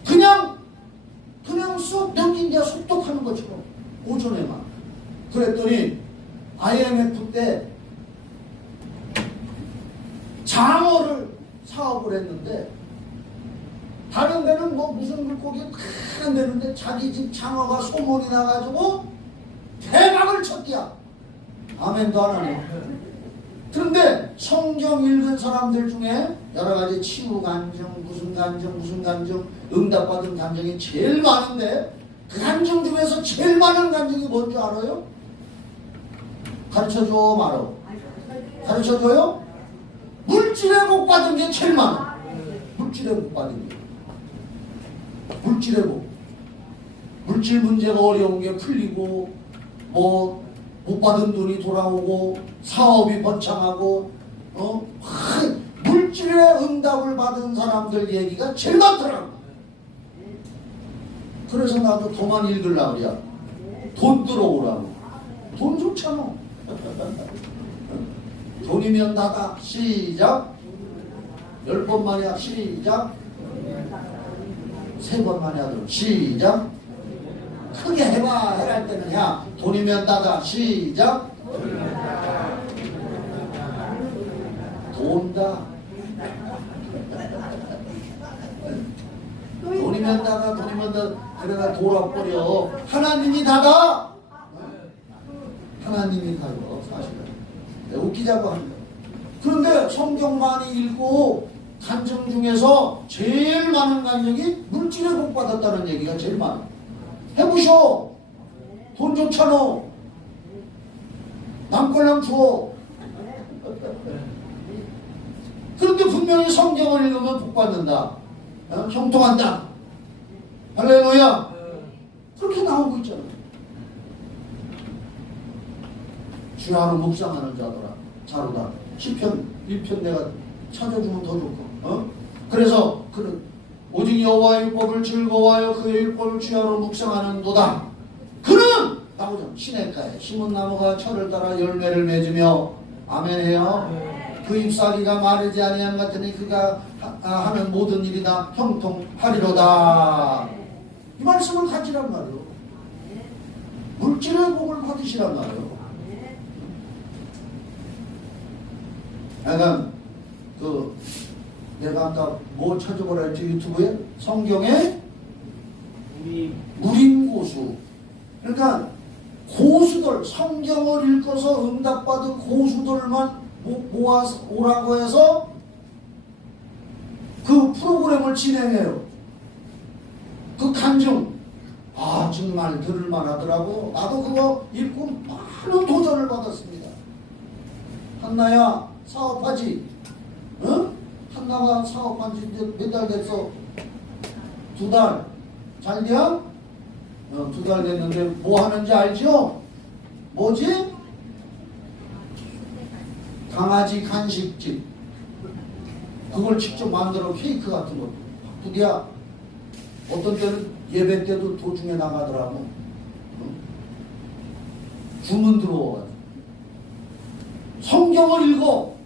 그냥 쑥 넘긴데 속독하는 것처럼 오전에만. 그랬더니 IMF 때 장어를 사업을 했는데 다른 데는 뭐 무슨 물고기 큰 데는데 자기 집 장어가 소문이 나가지고 쳤디야. 아멘도 안 하네. 그런데 성경 읽은 사람들 중에 여러 가지 치유 간증, 무슨 간증, 응답받은 간증이 제일 많은데 그 간증 중에서 제일 많은 간증이 뭔지 알아요? 가르쳐줘 말어. 가르쳐줘요? 물질의 복 받은 게 제일 많아. 물질의 복 받은 게. 물질의 복. 물질 문제가 어려운 게 풀리고 뭐 못 받은 돈이 돌아오고 사업이 번창하고 물질의 응답을 받은 사람들 얘기가 제일 많더라고. 그래서 나도 도만 읽으려고 그래. 돈 들어오라고. 돈 좋잖아. 돈이면 나다. 시작. 10번 만에 시작. 3번 만에 하도록 시작. 크게 해봐. 해랄 때는 야 돈이면 나다. 시작. 돈다. 돈이면 나다. 돈이면 나다. 그러다 돌아버려. 하나님이 다다. 하나님이 다요. 사실은 웃기자고 합니다. 그런데 성경 많이 읽고 간증 중에서 제일 많은 간증이 물질에 복 받았다는 얘기가 제일 많아. 해보셔. 돈 좋잖아. 남걸랑 줘. 그런데 분명히 성경을 읽으면 복 받는다. 형통한다. 할렐루야. 그렇게 나오고 있잖아. 주야로 묵상하는 자더라. 자로다. 시편 1편 내가 찾아주면 더 좋고. 그래서 오직 여호와의 율법을 즐거워하여 그의 율법을 주야로 묵상하는도다. 그는 나오죠. 시냇가에 심은 나무가 철을 따라 열매를 맺으며 아멘해요. 그 잎사귀가 마르지 아니함 같으니 그가 하는 모든 일이 다 형통하리로다. 이 말씀을 가지란 말이요. 물질의 복을 받으시란 말이요. 약간 내가 아까 뭐 찾아보라 했지 유튜브에? 성경의 무림고수. 그러니까 고수들, 성경을 읽어서 응답받은 고수들만 모아서 오라고 해서 그 프로그램을 진행해요. 그 간증. 정말 들을만 하더라고요. 나도 그거 읽고 많은 도전을 받았습니다. 한나야 사업하지? 응? 한나가 사업한 지 몇 달 됐어? 2달. 잘 돼요? 2달 됐는데 뭐 하는지 알죠? 뭐지? 강아지 간식집. 그걸 직접 만들어 케이크 같은 거. 바쁘디야. 어떤 때는 예배 때도 도중에 나가더라고. 주문 들어와가지고. 성경을 읽어.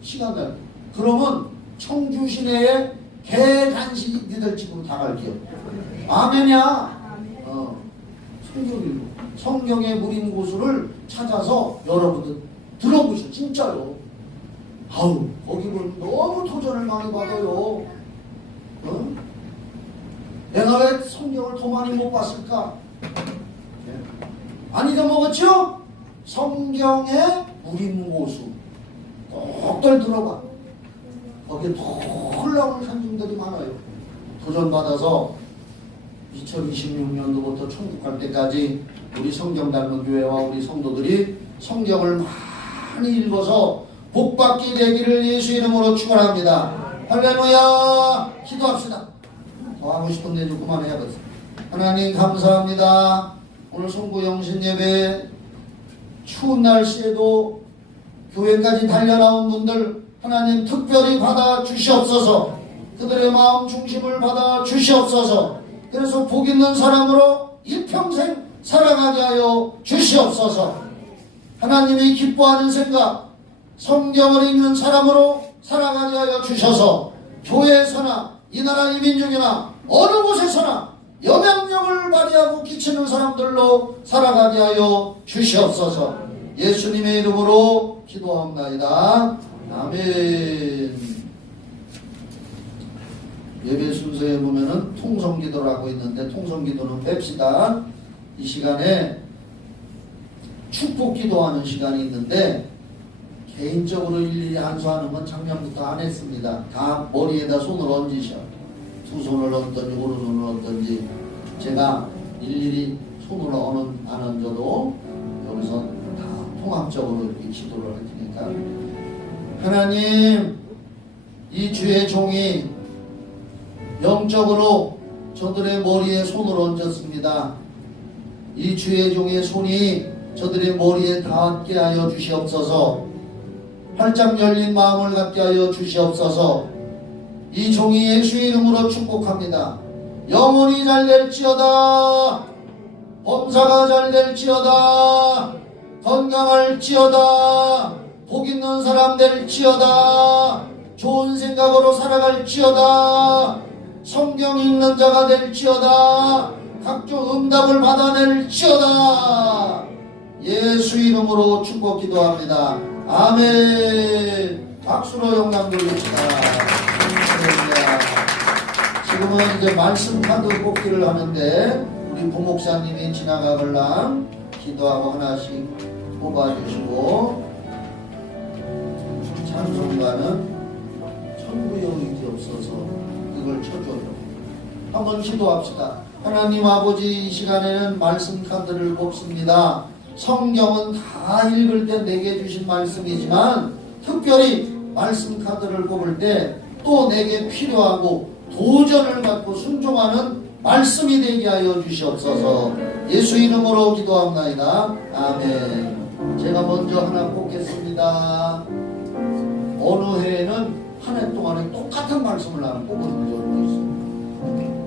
시간 날. 그러면 청주 시내에 개 간식이 니들 집으로 다 갈게요. 아멘이야. 성경 읽고 성경의 무림 고수를 찾아서 여러분들 들어보셔. 진짜요. 거기를 너무 도전을 많이 받아요. 내가 왜 성경을 더 많이 못 봤을까? 안 잊어먹었죠? 성경의 무림 고수 꼭들 들어봐. 거기에 놀라운 간증들이 많아요. 도전받아서 2026년도부터 천국 갈 때까지 우리 성경 닮은 교회와 우리 성도들이 성경을 많이 읽어서 복받게 되기를 예수 이름으로 축원합니다. 할렐루야. 기도합시다. 더 하고 싶은데 좀 그만해야겠어. 하나님 감사합니다. 오늘 송구 영신 예배 추운 날씨에도 교회까지 달려나온 분들 하나님 특별히 받아 주시옵소서. 그들의 마음 중심을 받아 주시옵소서. 그래서 복 있는 사람으로 일평생 살아가게 하여 주시옵소서. 하나님이 기뻐하는 생각, 성경을 읽는 사람으로 살아가게 하여 주셔서 교회에서나 이 나라 이 민족이나 어느 곳에서나 영향력을 발휘하고 끼치는 사람들로 살아가게 하여 주시옵소서. 예수님의 이름으로 기도합나이다. 아멘. 예배 순서에 보면은 통성기도를 하고 있는데 통성기도는 뺍시다. 이 시간에 축복 기도하는 시간이 있는데 개인적으로 일일이 안수하는 건 작년부터 안 했습니다. 다 머리에다 손을 얹으셔. 두 손을 얹든지 오른손을 얹든지 제가 일일이 손을 안 얹어도 여기서 다 통합적으로 이렇게 기도를 할 테니까 하나님 이 주의 종이 영적으로 저들의 머리에 손을 얹었습니다. 이 주의 종의 손이 저들의 머리에 닿게 하여 주시옵소서. 활짝 열린 마음을 갖게 하여 주시옵소서. 이 종이 예수 이름으로 축복합니다. 영혼이 잘 될지어다. 범사가 잘 될지어다. 건강할지어다. 복 있는 사람 될지어다. 좋은 생각으로 살아갈지어다. 성경 읽는 자가 될지어다. 각종 응답을 받아낼지어다. 예수 이름으로 축복 기도합니다. 아멘. 박수로 영광 돌립시다. 할렐루야. 지금은 이제 말씀 카드 뽑기를 하는데 우리 부목사님이 지나가걸랑 기도하고 하나씩 뽑아주시고 찬송가는 천부여 있옵소서 그걸 쳐줘요. 한번 기도합시다. 하나님 아버지 이 시간에는 말씀 카드를 뽑습니다. 성경은 다 읽을 때 내게 주신 말씀이지만 특별히 말씀 카드를 뽑을 때 또 내게 필요하고 도전을 받고 순종하는 말씀이 되게 하여 주시옵소서. 예수 이름으로 기도합나이다. 아멘. 제가 먼저 하나 뽑겠습니다. 어느 해에는 한 해 동안에 똑같은 말씀을 나는 뽑은 적도 있습니다.